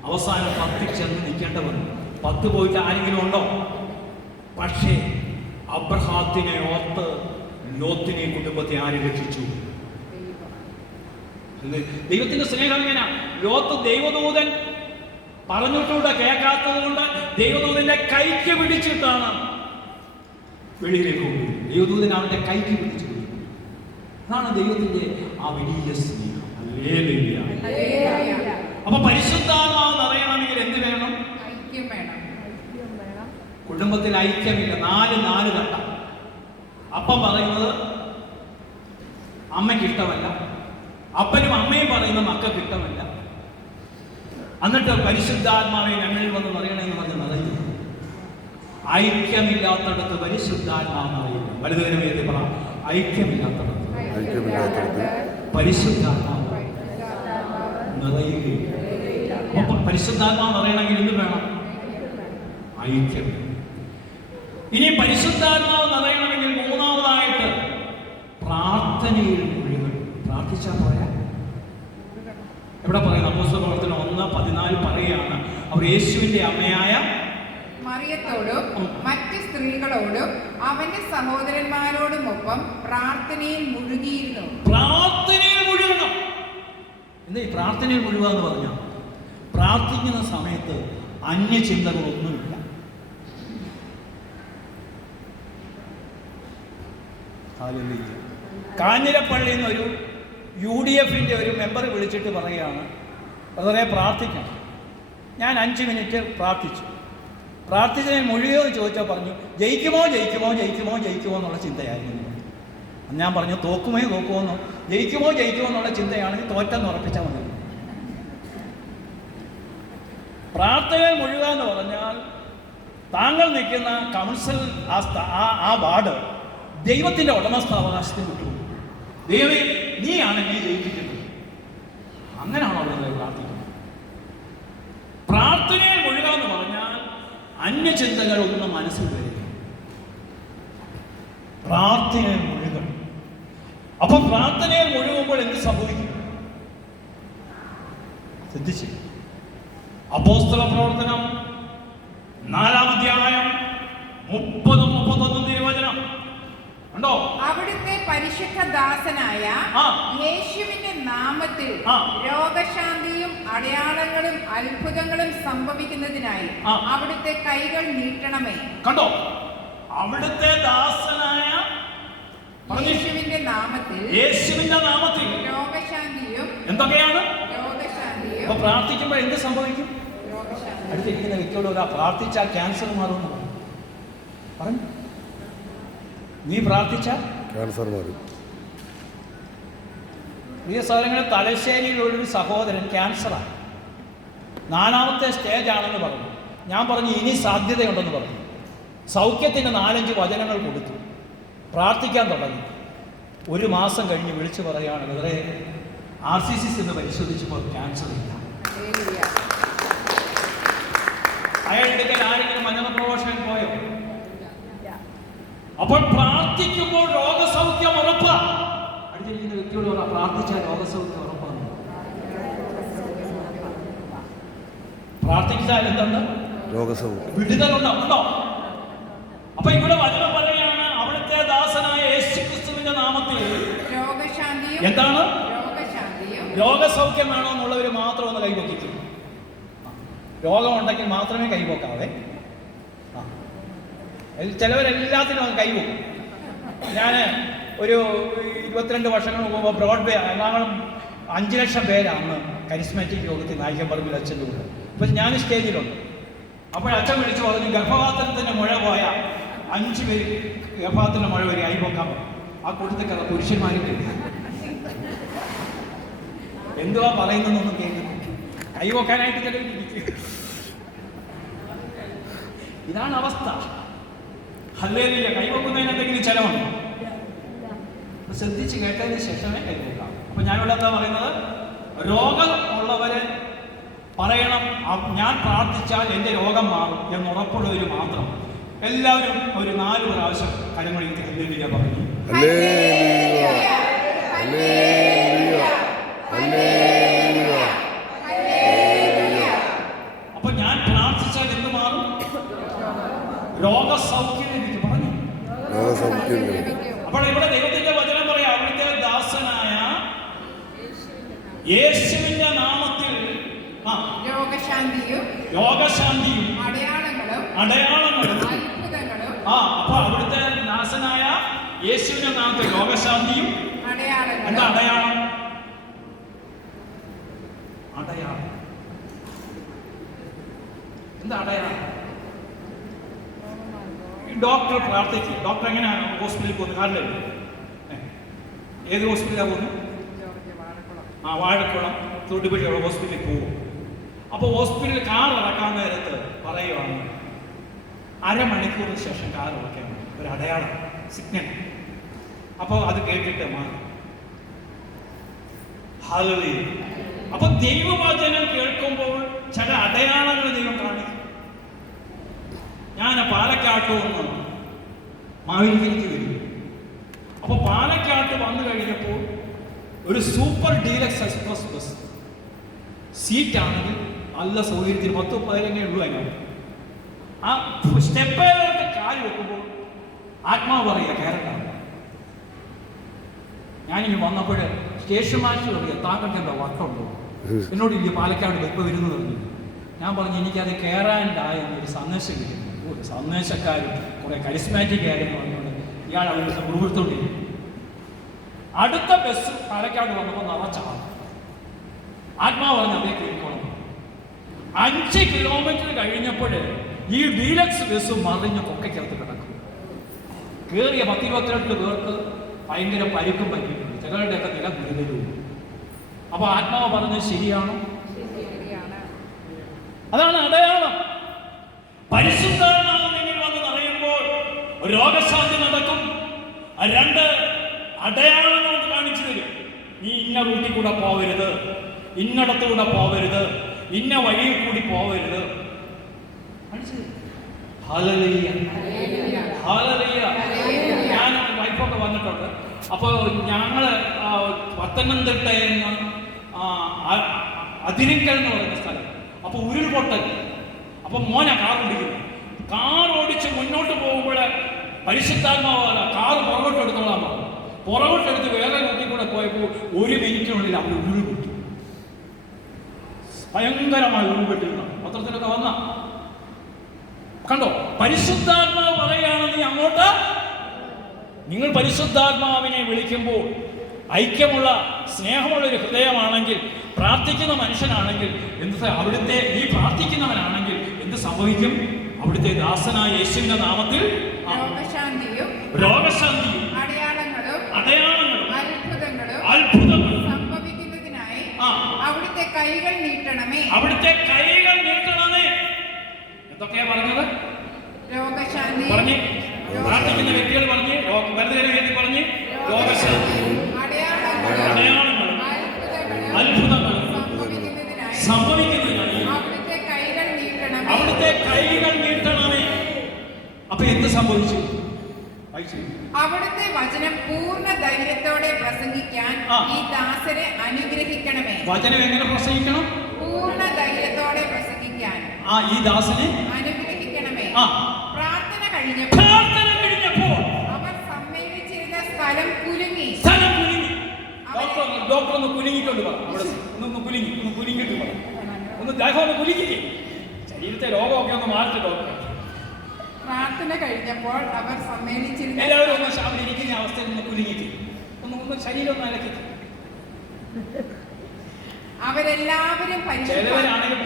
അവസാനം 10 ചെന്ന് നിൽക്കേണ്ടവൻ 10 പോയിട്ട് ആരെങ്കിലും ഉണ്ടോ? പക്ഷേ അബ്രഹാത്തിനെ ഓർത്ത് ലോത്തിനെ കുടുംബത്തെ ആര് രക്ഷിച്ചു? ദൈവത്തിന്റെ സ്നേഹം എങ്ങനെയാ? ലോത്ത് ദൈവദൂതൻ പറഞ്ഞിട്ടൂടെ കേൾക്കാത്തത് കൊണ്ട് ദൈവദൂതന്റെ കൈക്ക് പിടിച്ചിട്ടാണ് വെളിയിലേക്ക് പോകുന്നത്. ദൈവദൂതൻ അവന്റെ കൈക്ക് പിടിച്ചു. അതാണ് ദൈവത്തിന്റെ ആ വലിയ സ്നേഹം. ഹല്ലേലൂയ. അപ്പൊ പരിശുദ്ധാത്മാവ് നിറയണമെങ്കിൽ എന്ത് വേണം? ഐക്യം വേണം. കുടുംബത്തിൽ ഐക്യമില്ല. 4 തട്ട. അപ്പം പറയുന്നത് അമ്മയ്ക്ക് ഇഷ്ടമല്ല, അപ്പനും അമ്മയും പറയുന്ന മക്കൾക്ക് ഇഷ്ടമല്ല. എന്നിട്ട് പരിശുദ്ധാത്മാവെ ഞങ്ങളിൽ വന്ന് നിറയണമെന്ന് പറഞ്ഞ് നിറയുന്നു. ഐക്യമില്ലാത്തടത്ത് പരിശുദ്ധാത്മാവ് നിറയുന്നു. വലുതുവരെ പറ, ഐക്യമില്ലാത്തടത്ത് പരിശുദ്ധാത്മാവ് നിറയുകയും. അപ്പൊ പരിശുദ്ധാത്മാവ് നിറയണമെങ്കിൽ എന്ത് വേണം? ഐക്യം. ഇനി പരിശുദ്ധാത്മാവ് നിറയണമെങ്കിൽ മൂന്നാമതായിട്ട് പ്രാർത്ഥനയിൽ മുഴുവൻ. പ്രാർത്ഥിച്ചാൽ പോരാ. എവിടെ പറയുന്നു? അപ്പോസ്തല പ്രവർത്തനം 1:14 പറയുകയാണ്, അവർ യേശുവിന്റെ അമ്മയായ മറിയത്തോടും മറ്റ് സ്ത്രീകളോടും അവന്റെ സഹോദരന്മാരോടുമൊപ്പം പ്രാർത്ഥനയിൽ മുഴുകിയിരുന്നു. പ്രാർത്ഥനയിൽ മുഴുകണം. എന്താ ഈ പ്രാർത്ഥനയിൽ മുഴുകുക എന്ന് പറഞ്ഞാൽ? പ്രാർത്ഥിക്കുന്ന സമയത്ത് അന്യചിന്തകളൊന്നുമില്ല. കാഞ്ഞിരപ്പള്ളിയിൽ നിന്നൊരു UDFന്റെ ഒരു മെമ്പർ വിളിച്ചിട്ട് പറയുകയാണ്, വളരെ പ്രാർത്ഥിക്കണം. ഞാൻ 5 മിനിറ്റ് പ്രാർത്ഥിച്ചു. പ്രാർത്ഥിച്ചതിന് മുഴുവോ എന്ന് ചോദിച്ചാൽ പറഞ്ഞു, ജയിക്കുമോ ജയിക്കുമോ ജയിക്കുമോ ജയിക്കുമോ എന്നുള്ള ചിന്തയായിരുന്നു. ഞാൻ പറഞ്ഞു, തോക്കുമോ എന്നോ ജയിക്കുമോ ജയിക്കുമോ എന്നുള്ള ചിന്തയാണെങ്കിൽ തോറ്റെന്ന് ഉറപ്പിച്ചാൽ മതി. പ്രാർത്ഥനയിൽ മുഴുകുക എന്ന് പറഞ്ഞാൽ താങ്കൾ നിൽക്കുന്ന കൗൺസിൽ ആ വാർഡ് ദൈവത്തിന്റെ ഉടമസ്ഥാവകാശത്തിന് വിട്ടു. ദൈവമേ, നീയാണ് നീ ജയിപ്പിക്കുന്നത്. അങ്ങനെയാണോ ഉള്ളത് പ്രാർത്ഥിക്കുന്നത്? പ്രാർത്ഥനയിൽ മുഴുകുക എന്ന് പറഞ്ഞാൽ അന്യചിന്തകൾ ഒന്നും മനസ്സിൽ വരിക. പ്രാർത്ഥനയിൽ മുഴുകണം. അപ്പൊ പ്രാർത്ഥനയിൽ മുഴുകുമ്പോൾ എന്ത് സംഭവിക്കും? ശ്രദ്ധിച്ചു. അപ്പോസ്തല പ്രവർത്തനം 4-ാം അധ്യായം 30-31 തിരുവചനം ഉണ്ടോ? അവിടുത്തെ പരിശുദ്ധ ദാസനായ യേശുവിന്റെ നാമത്തിൽ രോഗശാന്തിയും അടയാളങ്ങളും അത്ഭുതങ്ങളും സംഭവിക്കുന്നതിനായി അവിടുത്തെ കൈകൾ നീട്ടണമേ. കണ്ടോ? അവിടുത്തെ ദാസനായ യേശുവിന്റെ നാമത്തിൽ രോഗശാന്തിയും എന്തൊക്കെയാണ്? രോഗശാന്തിയും. അപ്പൊ പ്രാർത്ഥിക്കുമ്പോൾ എന്ത് സംഭവിക്കും? അടുത്തിരിക്കുന്ന വ്യക്തിയോട് പ്രാർത്ഥിച്ചാൽ ക്യാൻസർ മാറുമെന്ന് പറഞ്ഞു. നീ പ്രാർത്ഥിച്ചാൽ ക്യാൻസർ മാറും. ഈ സഹോദരങ്ങളെ, തലശ്ശേരിയിലുള്ളൊരു സഹോദരൻ ക്യാൻസറാണ്. 4ാമത്തെ സ്റ്റേജ് ആണെന്ന് പറഞ്ഞു. ഞാൻ പറഞ്ഞു ഇനി സാധ്യതയുണ്ടെന്ന് പറഞ്ഞു. സൗഖ്യത്തിന് 4-5 വചനങ്ങൾ കൊടുത്തു. പ്രാർത്ഥിക്കാൻ തുടങ്ങി. 1 മാസം കഴിഞ്ഞ് വിളിച്ചു പറയുകയാണ്, വേറെ RCCs എന്ന് പരിശോധിച്ചപ്പോൾ ക്യാൻസർ ഇല്ല. അയാളുടെ ആരെങ്കിലും മഞ്ഞ പ്രഭാഷകൻ പോയോ? അപ്പോൾ പ്രാർത്ഥിക്കുമ്പോൾ രോഗസൗഖ്യം ഉറപ്പാ. അടുത്തിരിക്കുന്ന വ്യക്തിയോട് പറ, പ്രാർത്ഥിച്ചാൽ രോഗസൗഖ്യം ഉറപ്പാണ്. പ്രാർത്ഥിച്ചാൽ എന്തുണ്ട്? രോഗസൗഖ്യം, വിടുതലുണ്ടോ? അപ്പൊ ഇവിടെ വചനം പറയുകയാണ്, അവിടുത്തെ ദാസനായ യേശുക്രിസ്തുവിന്റെ നാമത്തിൽ എന്താണ്? രോഗസൗഖ്യം വേണോ എന്നുള്ളവർ മാത്രം ഒന്ന് കൈപൊക്കിക്കും. രോഗമുണ്ടെങ്കിൽ മാത്രമേ കൈപൊക്കാവേ. ചിലവരെല്ലാത്തിനും കൈവക്കും. ഞാൻ ഒരു 22 വർഷങ്ങൾ മുമ്പ് ബ്രോഡ്വേ എറണാകുളം 5 ലക്ഷം പേരാണ് കരിസ്മാറ്റിക് യോഗത്തിൽ നായികമ്പറമ്പിൽ അച്ഛൻ്റെ കൂടെ. അപ്പം ഞാൻ സ്റ്റേജിലുണ്ട്. അപ്പോൾ അച്ഛൻ വിളിച്ചു പറഞ്ഞു, ഗർഭപാത്രത്തിൻ്റെ മുഴ പോയ 5 പേര് ഗർഭപാത്രത്തിൻ്റെ മുഴ വരെ കൈപൊക്കാൻ പറ്റും. ആ കൂട്ടത്തിൽ പുരുഷന്മാരും എന്തുവാ പറയുന്നതെന്നൊന്നും കേൾക്കുന്നു. കൈവക്കാനായിട്ട് ചിലവർ ഇരിക്കും. ഇതാണ് അവസ്ഥ. ഹല്ലേലൂയ. കൈവക്കുന്നതിന് എന്തെങ്കിലും ചെലവുണ്ടോ? ശ്രദ്ധിച്ച് കേട്ടതിന് ശേഷമേ കൈവക്കാം. അപ്പൊ ഞാനിവിടെ എന്താ പറയുന്നത്, രോഗം ഉള്ളവര് പറയണം, ഞാൻ പ്രാർത്ഥിച്ചാൽ എൻ്റെ രോഗം മാറും എന്നുറപ്പുള്ളവർ മാത്രം എല്ലാവരും ഒരു 4 പ്രാവശ്യം കരമൊഴിക്ക് ഹല്ലേലൂയ പറഞ്ഞു. അപ്പൊ ഞാൻ പ്രാർത്ഥിച്ചാൽ എന്ത് മാറും? രോഗസൗഖ്യം എനിക്ക് പറഞ്ഞു. അപ്പോൾ ഇവിടെ ദൈവത്തിന്റെ വചനം പറയാം, അവിടുത്തെ ദാസനായ യേശുവിന്റെ നാമത്തിൽ രോഗശാന്തിയും അടയാളങ്ങളും അപ്പൊ അവിടുത്തെ ദാസനായ യേശുവിന്റെ നാമത്തിൽ രോഗശാന്തിയും എന്താ അടയാളം? എന്താ അടയാളം? ഡോക്ടർ പ്രാർത്ഥിക്കും. ഡോക്ടർ എങ്ങനെയാണ് ഹോസ്പിറ്റലിൽ പോകുന്നത്? കാറിലല്ലേ? ഏത് ഹോസ്പിറ്റലാണ് പോകുന്നത്? വാഴക്കുളം തൊടുപുഴയുള്ള ഹോസ്പിറ്റലിൽ പോകും. അപ്പോൾ ഹോസ്പിറ്റലിൽ കാർ ഇറക്കാൻ നേരത്ത് പറയുവാണ്, അരമണിക്കൂറിന് ശേഷം കാർ ഇറക്കാൻ ഒരു അടയാളം, സിഗ്നൽ. അപ്പോൾ അത് കേട്ടിട്ട് മാറി. ഹല്ലേലൂയ. അപ്പൊ ദൈവവചനം കേൾക്കുമ്പോൾ ചില അടയാളങ്ങൾ ദൈവം കാണിക്കും. ഞാൻ പാലക്കാട്ട് വന്ന് മാവേലിക്കരയ്ക്ക് വരും. അപ്പോൾ പാലക്കാട്ട് വന്നു കഴിഞ്ഞപ്പോൾ ഒരു സൂപ്പർ ഡീലക്സ് എക്സ്പ്രസ് ബസ് സീറ്റാണെങ്കിൽ നല്ല സൗകര്യത്തിൽ 10-15 ഉള്ളൂ. അതിനകത്ത് ആ സ്റ്റെപ്പേലോട്ട് കാല് വെക്കുമ്പോൾ ആത്മാവ് പറയുക കയറണ്ട. ഞാനിനി വന്നപ്പോൾ സ്റ്റേഷൻ മാസ്റ്റർ പറയുക, താങ്കൾക്ക് എന്താ വർക്കുണ്ടോ? എന്നോട് ഇല്ല, പാലക്കാട് ഇപ്പോൾ വരുന്നു പറഞ്ഞു. ഞാൻ പറഞ്ഞു എനിക്കത് കയറാനായ ഒരു സന്ദേശം കിട്ടുന്നു. ഒരു സന്ദേശക്കാരും കുറെ കരിസ്മാറ്റിക് കാര്യങ്ങൾ വന്നുകൊണ്ട് ഇയാൾ അവർ മുഴുവത്തോണ്ടിരിക്കും. അടുത്ത ബസ് പാലക്കാട് വന്നപ്പോൾ നിറച്ചാണ്. ആത്മാവ് പറഞ്ഞ് അതേ കേൾക്കണം. 5 കിലോമീറ്റർ കഴിഞ്ഞപ്പോൾ ഈ ഡീലക്സ് ബസ് മറിഞ്ഞ് കൊക്കയ്ക്കകത്ത് കിടക്കും. കയറിയ 10-22 പേർക്ക് ഭയങ്കര പരിക്കും പറ്റിയിട്ടുണ്ട്. ചിലരുടെയൊക്കെ നില ഗുരുതരവും. അപ്പൊ ആത്മാവ് പറഞ്ഞത് ശരിയാണോ? അതാണ് അടയാളം. പരിശുദ്ധാത്മാവ് നിങ്ങൾ വന്ന് നിറയുമ്പോൾ രോഗശാന്തി നടക്കും. 2 അടയാളങ്ങൾ കാണിച്ചു തരും. നീ ഇന്ന റൂട്ടിൽ കൂടെ പോവരുത്, ഇന്നടത്തുകൂടെ പോവരുത്, ഇന്ന വഴിയിൽ കൂടി പോവരുത്. ഞാൻ വൈഫൊക്കെ വന്നിട്ടുണ്ട്. അപ്പോൾ ഞങ്ങള് പത്തനംതിട്ടയിൽ നിന്ന് അതിരിക്കൽ എന്ന് പറയുന്ന സ്ഥലം. അപ്പൊ ഉരുൾപൊട്ടൽ. അപ്പൊ മോനെ കാർ ഓടിക്കുന്നു. കാർ ഓടിച്ച് മുന്നോട്ട് പോകുമ്പോൾ പരിശുദ്ധാത്മാവല്ല, കാർ പുറകോട്ടെടുത്തോളാൻ പറഞ്ഞു. പുറകോട്ടെടുത്ത് വേറെ റൂട്ടിൽ കൂടെ പോയപ്പോൾ 1 മിനിറ്റിനുള്ളിൽ അവിടെ ഉരുൾപൊട്ടി. ഭയങ്കരമായ ഉരുൾപൊട്ടിരുന്ന പത്രത്തിലൊക്കെ വന്ന കണ്ടോ? പരിശുദ്ധാത്മാവ് പറയുകയാണ്, നീ അങ്ങോട്ട്. നിങ്ങൾ പരിശുദ്ധാത്മാവിനെ വിളിക്കുമ്പോൾ ഐക്യമുള്ള സ്നേഹമുള്ള ഒരു ഹൃദയമാണെങ്കിൽ, പ്രാർത്ഥിക്കുന്ന മനുഷ്യനാണെങ്കിൽ, അവിടുത്തെ ഈ പ്രാർത്ഥിക്കുന്നവനാണെങ്കിൽ എന്ത് സംഭവിക്കും? അവിടുത്തെ ദാസനായ യേശുവിന്റെ നാമത്തിൽ രോഗശാന്തിയും അടയാളങ്ങളും അത്ഭുതങ്ങളും സംഭവിക്കുന്നതിനായി അവിടുത്തെ കൈകൾ നീട്ടണമേ. എന്തൊക്കെയാ പറഞ്ഞത്? രോഗശാന്തി പറഞ്ഞ് പ്രാർത്ഥിക്കുന്ന വ്യക്തികൾ പറഞ്ഞ്, വരുന്നതിന് വേണ്ടി പറഞ്ഞ് രോഗശാന്തിയും അടയാളങ്ങളും അത്ഭുതങ്ങളും സംഭവിക്കുന്നതിനായി അവിടുത്തെ കൈകൾ നീട്ടണമേ. അപ്പൊ എന്ത് സംഭവിച്ചു? അവിടുത്തെ വചനം പൂർണ്ണ ധൈര്യത്തോടെ പ്രസംഗിക്കാൻ ഈ ദാസരെ അനുഗ്രഹിക്കണമേ. വചനം എങ്ങനെ പ്രസംഗിക്കണം? പൂർണ്ണ ധൈര്യത്തോടെ പ്രസംഗിക്കാൻ ഈ ദാസനെ അനുഗ്രഹിക്കണമേ. പ്രാർത്ഥന കഴിഞ്ഞപ്പോൾ അവർ സമ്മേളിച്ചിരുന്ന സ്ഥലം കുലുങ്ങി. ഡോക്ടർ ഒന്ന് കുലുങ്ങിക്കൊണ്ട് പറ. അവിടെ കുലുങ്ങിട്ട് പറ. ഒന്ന് ദേഹം ഒന്ന് കുലുങ്ങിക്കേ. ശരീരത്തെ രോഗമൊക്കെ ഒന്ന് മാറ്റി ഡോക്ടർ. പ്രാർത്ഥന കഴിഞ്ഞപ്പോൾ അവർ സമ്മേളിച്ചിരുന്ന എല്ലാവരും ഒന്ന് അവിടെ ഇരിക്കുന്ന അവസ്ഥയിൽ ഒന്ന് കുലുങ്ങിക്കേ. ഒന്ന് ശരീരം ഒന്ന് അലക്കി. അവരെല്ലാവരും ചിലവരാണെങ്കിൽ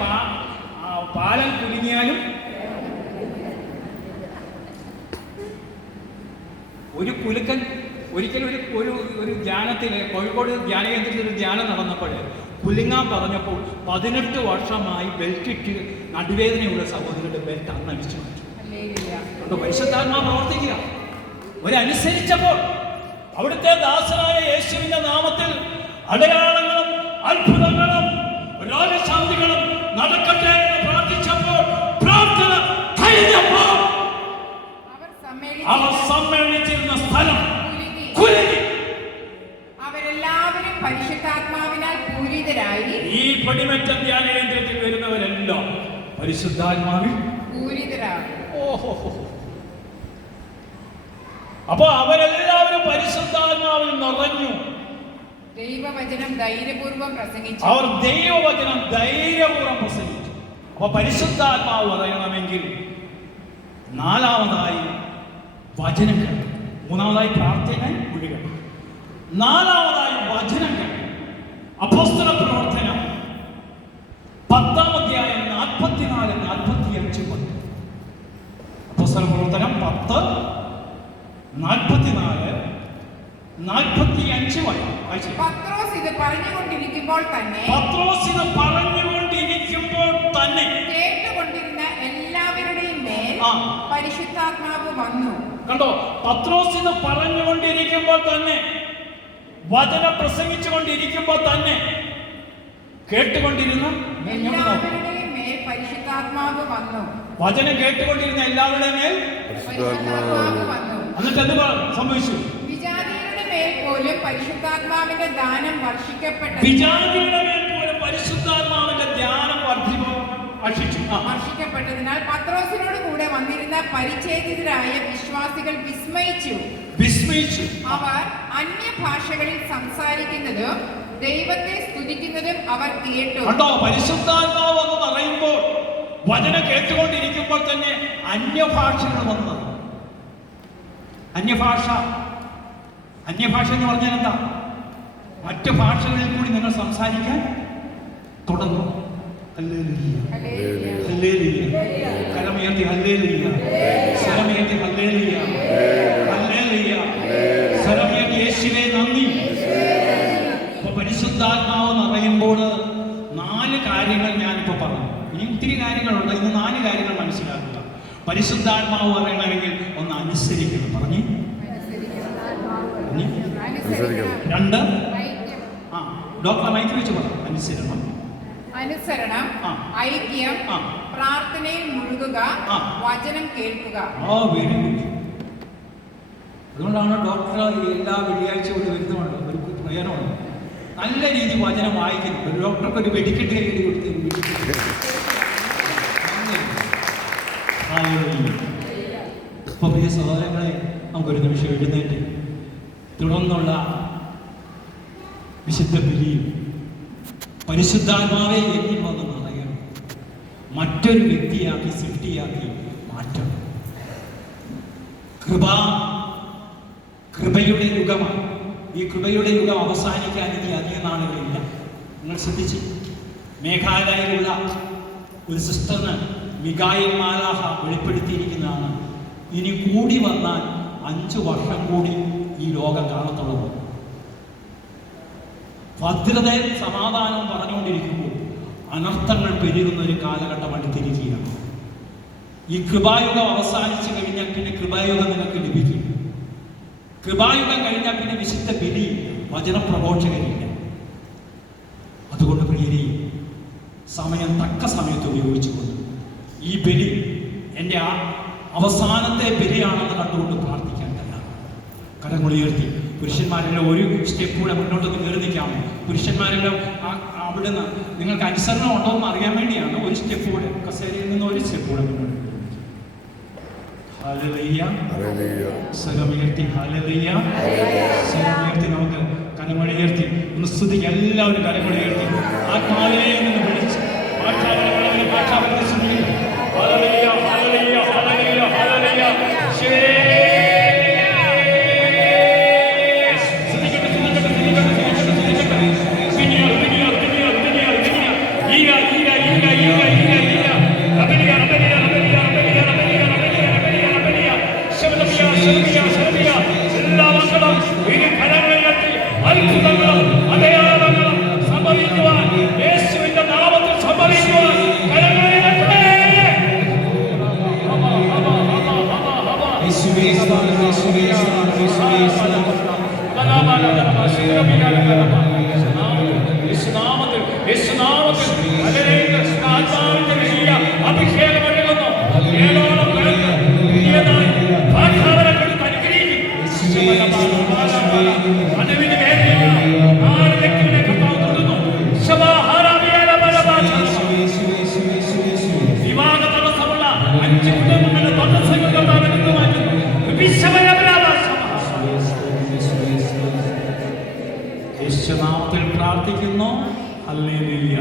പാലം കുലുങ്ങിയാലും ഒരു കുലുക്കൻ. ഒരിക്കലും ഒരു ധ്യാനത്തിൽ, കോഴിക്കോട് ധ്യാന കേന്ദ്രത്തിൽ ഒരു ധ്യാനം നടന്നപ്പോൾ കുലുങ്ങാൻ പറഞ്ഞപ്പോൾ 18 വർഷമായി ബെൽറ്റിട്ട് നടുവേദനയുള്ള സഹോദരിയുടെ ബെൽറ്റ് അന്ന് അടിച്ചു മാറ്റി. ഹല്ലേലൂയ. അതുകൊണ്ട് പരിശുദ്ധാത്മാവ് പ്രവർത്തിക്കുക. ഒരനുസരിച്ചപ്പോൾ അവിടുത്തെ ദാസനായ യേശുവിന്റെ നാമത്തിൽ അടയാളങ്ങളും അത്ഭുതങ്ങളും രോഗശാന്തികളും നടക്കട്ടെ എന്ന് പ്രാർത്ഥിച്ചപ്പോൾ പ്രാർത്ഥന കഴിഞ്ഞപ്പോൾ അവർ സമ്മേളിച്ചിരുന്ന സ്ഥലം കുലുങ്ങി. അവരെല്ലാവരും പരിശുദ്ധാത്മാവിനാൽ പൂരിതരായി. ഈ പടിമറ്റ ധ്യാന കേന്ദ്രത്തിൽ വരുന്നവരെല്ലാം പരിശുദ്ധാത്മാവിൽ പൂരിതരായി. ഓഹോ. അപ്പൊ അവരെല്ലാവരും പരിശുദ്ധാത്മാവിൽ നിറഞ്ഞു. ദൈവവചനം ധൈര്യപൂർവ്വം പ്രസംഗിച്ചു. അവർ ദൈവവചനം ധൈര്യപൂർവ്വം പ്രസംഗിച്ചു. അപ്പൊ പരിശുദ്ധാത്മാവ് പറയണമെങ്കിൽ നാലാമതായി വചനങ്ങൾ, മൂന്നാമതായി പ്രാർത്ഥന ഒഴുകണം, നാലാമതായി വചനങ്ങൾ. അപ്പോസ്തല പ്രവർത്തനം 10-ാം അധ്യായം 44-45 പത്ത്. അപ്പോസ്തല പ്രവർത്തനം 10:44-45 വരെ. പത്രോസ് ഇത് പറഞ്ഞുകൊണ്ടിരിക്കുമ്പോൾ തന്നെ കേട്ടുകൊണ്ടിരുന്ന എല്ലാവരുടെയും മേൽ പരിശുദ്ധാത്മാവ് വന്നു. കണ്ടോ, പത്രോസ് ഇത് പറഞ്ഞുകൊണ്ടിരിക്കുമ്പോൾ തന്നെ, വചനം പ്രസംഗിച്ചുകൊണ്ടിരിക്കുമ്പോൾ തന്നെ കേട്ടുകൊണ്ടിരുന്ന എല്ലാവരുടെയും മേൽ പരിശുദ്ധാത്മാവ് വന്നു. വചനം കേട്ടുകൊണ്ടിരുന്ന എല്ലാവരുടെയും മേൽ പരിശുദ്ധാത്മാവ് വന്നു. എന്നിട്ട് എന്ത് സംഭവിച്ചു? വിജാതിയുടെ മേൽ പോലും പരിശുദ്ധാത്മാവിന്റെ ദാനം വർഷിക്കപ്പെട്ടു. വിജാതിയുടെ മേൽ പോലും പരിശുദ്ധാത്മാവിന്റെ ധ്യാനം വർഷിക്കപ്പെട്ടതിനാൽ പത്രോസിനോട് കൂടെ വന്നിരുന്ന പരിച്ഛേദിതരായ വിശ്വാസികൾ വിസ്മയിച്ചു. അവർ അന്യഭാഷകളിൽ സംസാരിക്കുന്നതും ദൈവത്തെ സ്തുതിക്കുന്നതും അവർ കേട്ടു. കണ്ടോ, പരിശുദ്ധാത്മാവ് എന്ന് പറയുമ്പോൾ വചനം കേട്ടുകൊണ്ടിരിക്കുമ്പോൾ തന്നെ അന്യഭാഷകൾ വന്നത്. അന്യഭാഷ എന്ന് പറഞ്ഞാൽ എന്താ? മറ്റു ഭാഷകളിൽ കൂടി നിങ്ങൾ സംസാരിക്കാൻ തുടങ്ങും. കരമുയർത്തി ഹല്ലേലൂയ, സ്വരമുയർത്തി ഹല്ലേലൂയ, ഹല്ലേലൂയ, സ്വരമുയർത്തി യേശുവേ നന്ദി. അപ്പൊ പരിശുദ്ധാത്മാവ് നിറയുമ്പോൾ 4 കാര്യങ്ങൾ ഞാനിപ്പോ പറഞ്ഞു. ഇനി ഒത്തിരി കാര്യങ്ങളുണ്ട്. ഇന്ന് 4 കാര്യങ്ങൾ മനസ്സിലാക്കുക. പരിശുദ്ധാത്മാവ് പറയണമെങ്കിൽ ഒന്ന് അനുസരിക്കണം. പറഞ്ഞു 2 ഡോക്ടർ മൈക്ക് വെച്ച് പറഞ്ഞു. അനുസരണം, ഐക്യം, പ്രാർത്ഥനയിൽ മുഴുകുക, വചനം കേൾക്കുക. Very good. അതുകൊണ്ടാണ് ഡോക്ടർ എല്ലാ വെള്ളിയാഴ്ച കൊണ്ട് വരുന്നുണ്ട്. ഒരു പ്രയോജനമുണ്ട്. നല്ല രീതി വചനം വായിക്കുന്നു. ഒരു ഡോക്ടർക്ക് ഒരു വെടിക്കെട്ട് കൈകടി കൊടുത്ത് ഇപ്പൊ പ്രിയ സഹോദരങ്ങളെ, നമുക്കൊരു നിമിഷം എഴുന്നേറ്റ് തുടർന്നുള്ള വിശുദ്ധ ബലിയും പരിശുദ്ധാത്മാവെ എന്നിൽ വന്ന് നിറയണം. മറ്റൊരു വ്യക്തിയാക്കി സൃഷ്ടിയാക്കി മാറ്റണം. കൃപയുടെ യുഗമാണ്. ഈ കൃപയുടെ യുഗം അവസാനിക്കാൻ ഇനി അധിക നാളുകളില്ല. നിങ്ങൾ ശ്രദ്ധിച്ച്, മേഘാലയയിലുള്ള ഒരു സിസ്റ്ററിന് മിഖായേൽ മാലാഖ വെളിപ്പെടുത്തിയിരിക്കുന്നതാണ്. ഇനി കൂടി വന്നാൽ 5 വർഷം കൂടി ഈ ലോകം കാണത്തുള്ളൂ. ഭദ്രതയും സമാധാനവും പറഞ്ഞുകൊണ്ടിരിക്കുമ്പോൾ അനർത്ഥങ്ങൾ പെരുകുന്ന ഒരു കാലഘട്ടം അടുത്തിരിക്കുകയാണ്. ഈ കൃപായുഗം അവസാനിച്ചു കഴിഞ്ഞാൽ പിന്നെ കൃപായുഗം നിങ്ങൾക്ക് ലഭിക്കും. കൃപായുഗം കഴിഞ്ഞാൽ പിന്നെ വിശുദ്ധ ബലി, വചനപ്രഘോഷകരില്ല. അതുകൊണ്ട് പ്രിയരെ, സമയം തക്ക സമയത്ത് ഉപയോഗിച്ചുകൊണ്ട് ഈ ബലി എൻ്റെ അവസാനത്തെ ബലിയാണെന്ന് കണ്ടുകൊണ്ട് പ്രാർത്ഥിക്കാൻ തയ്യാറാണ്. കരങ്ങളുയർത്തി പുരുഷന്മാരെല്ലാം ഒരു സ്റ്റെപ്പ് കൂടെ മുന്നോട്ടൊന്ന് കയറി നിൽക്കാമോ? പുരുഷന്മാരെല്ലാം അവിടുന്ന് നിങ്ങൾക്ക് അനുസരണം ഉണ്ടോ എന്ന് അറിയാൻ വേണ്ടിയാണ്. ഒരു സ്റ്റെപ്പ് കൂടെ, കസേരയിൽ നിന്ന് ഒരു സ്റ്റെപ്പ് കൂടെ മുന്നോട്ട്. സ്വരമുയർത്തി ഹല്ലേലൂയ, സ്വരമുയർത്തി നമുക്ക് കരമുയർത്തി ഒന്ന് സ്തുതിക്കാം. എല്ലാവരും കരമുയർത്തി ആത്മാവിനെ നിന്ന് വിളിച്ച് ഭാഷാപരമായി സ്തുതിക്കാം. ഹല്ലേലൂയ, ഹല്ലേലൂയ, ഹല്ലേലൂയ, ഹല്ലേലൂയ. എല്ലാ മക്കളും ഇനി കരങ്ങളിലെത്തി അത്ഭുതങ്ങളും അടയാളങ്ങളും സംഭവിക്കുവാൻ പ്രാർത്ഥിക്കുന്നു. ഹല്ലേലൂയ.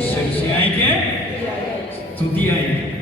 ശരിയായിക്ക് സ്തുതിയായി.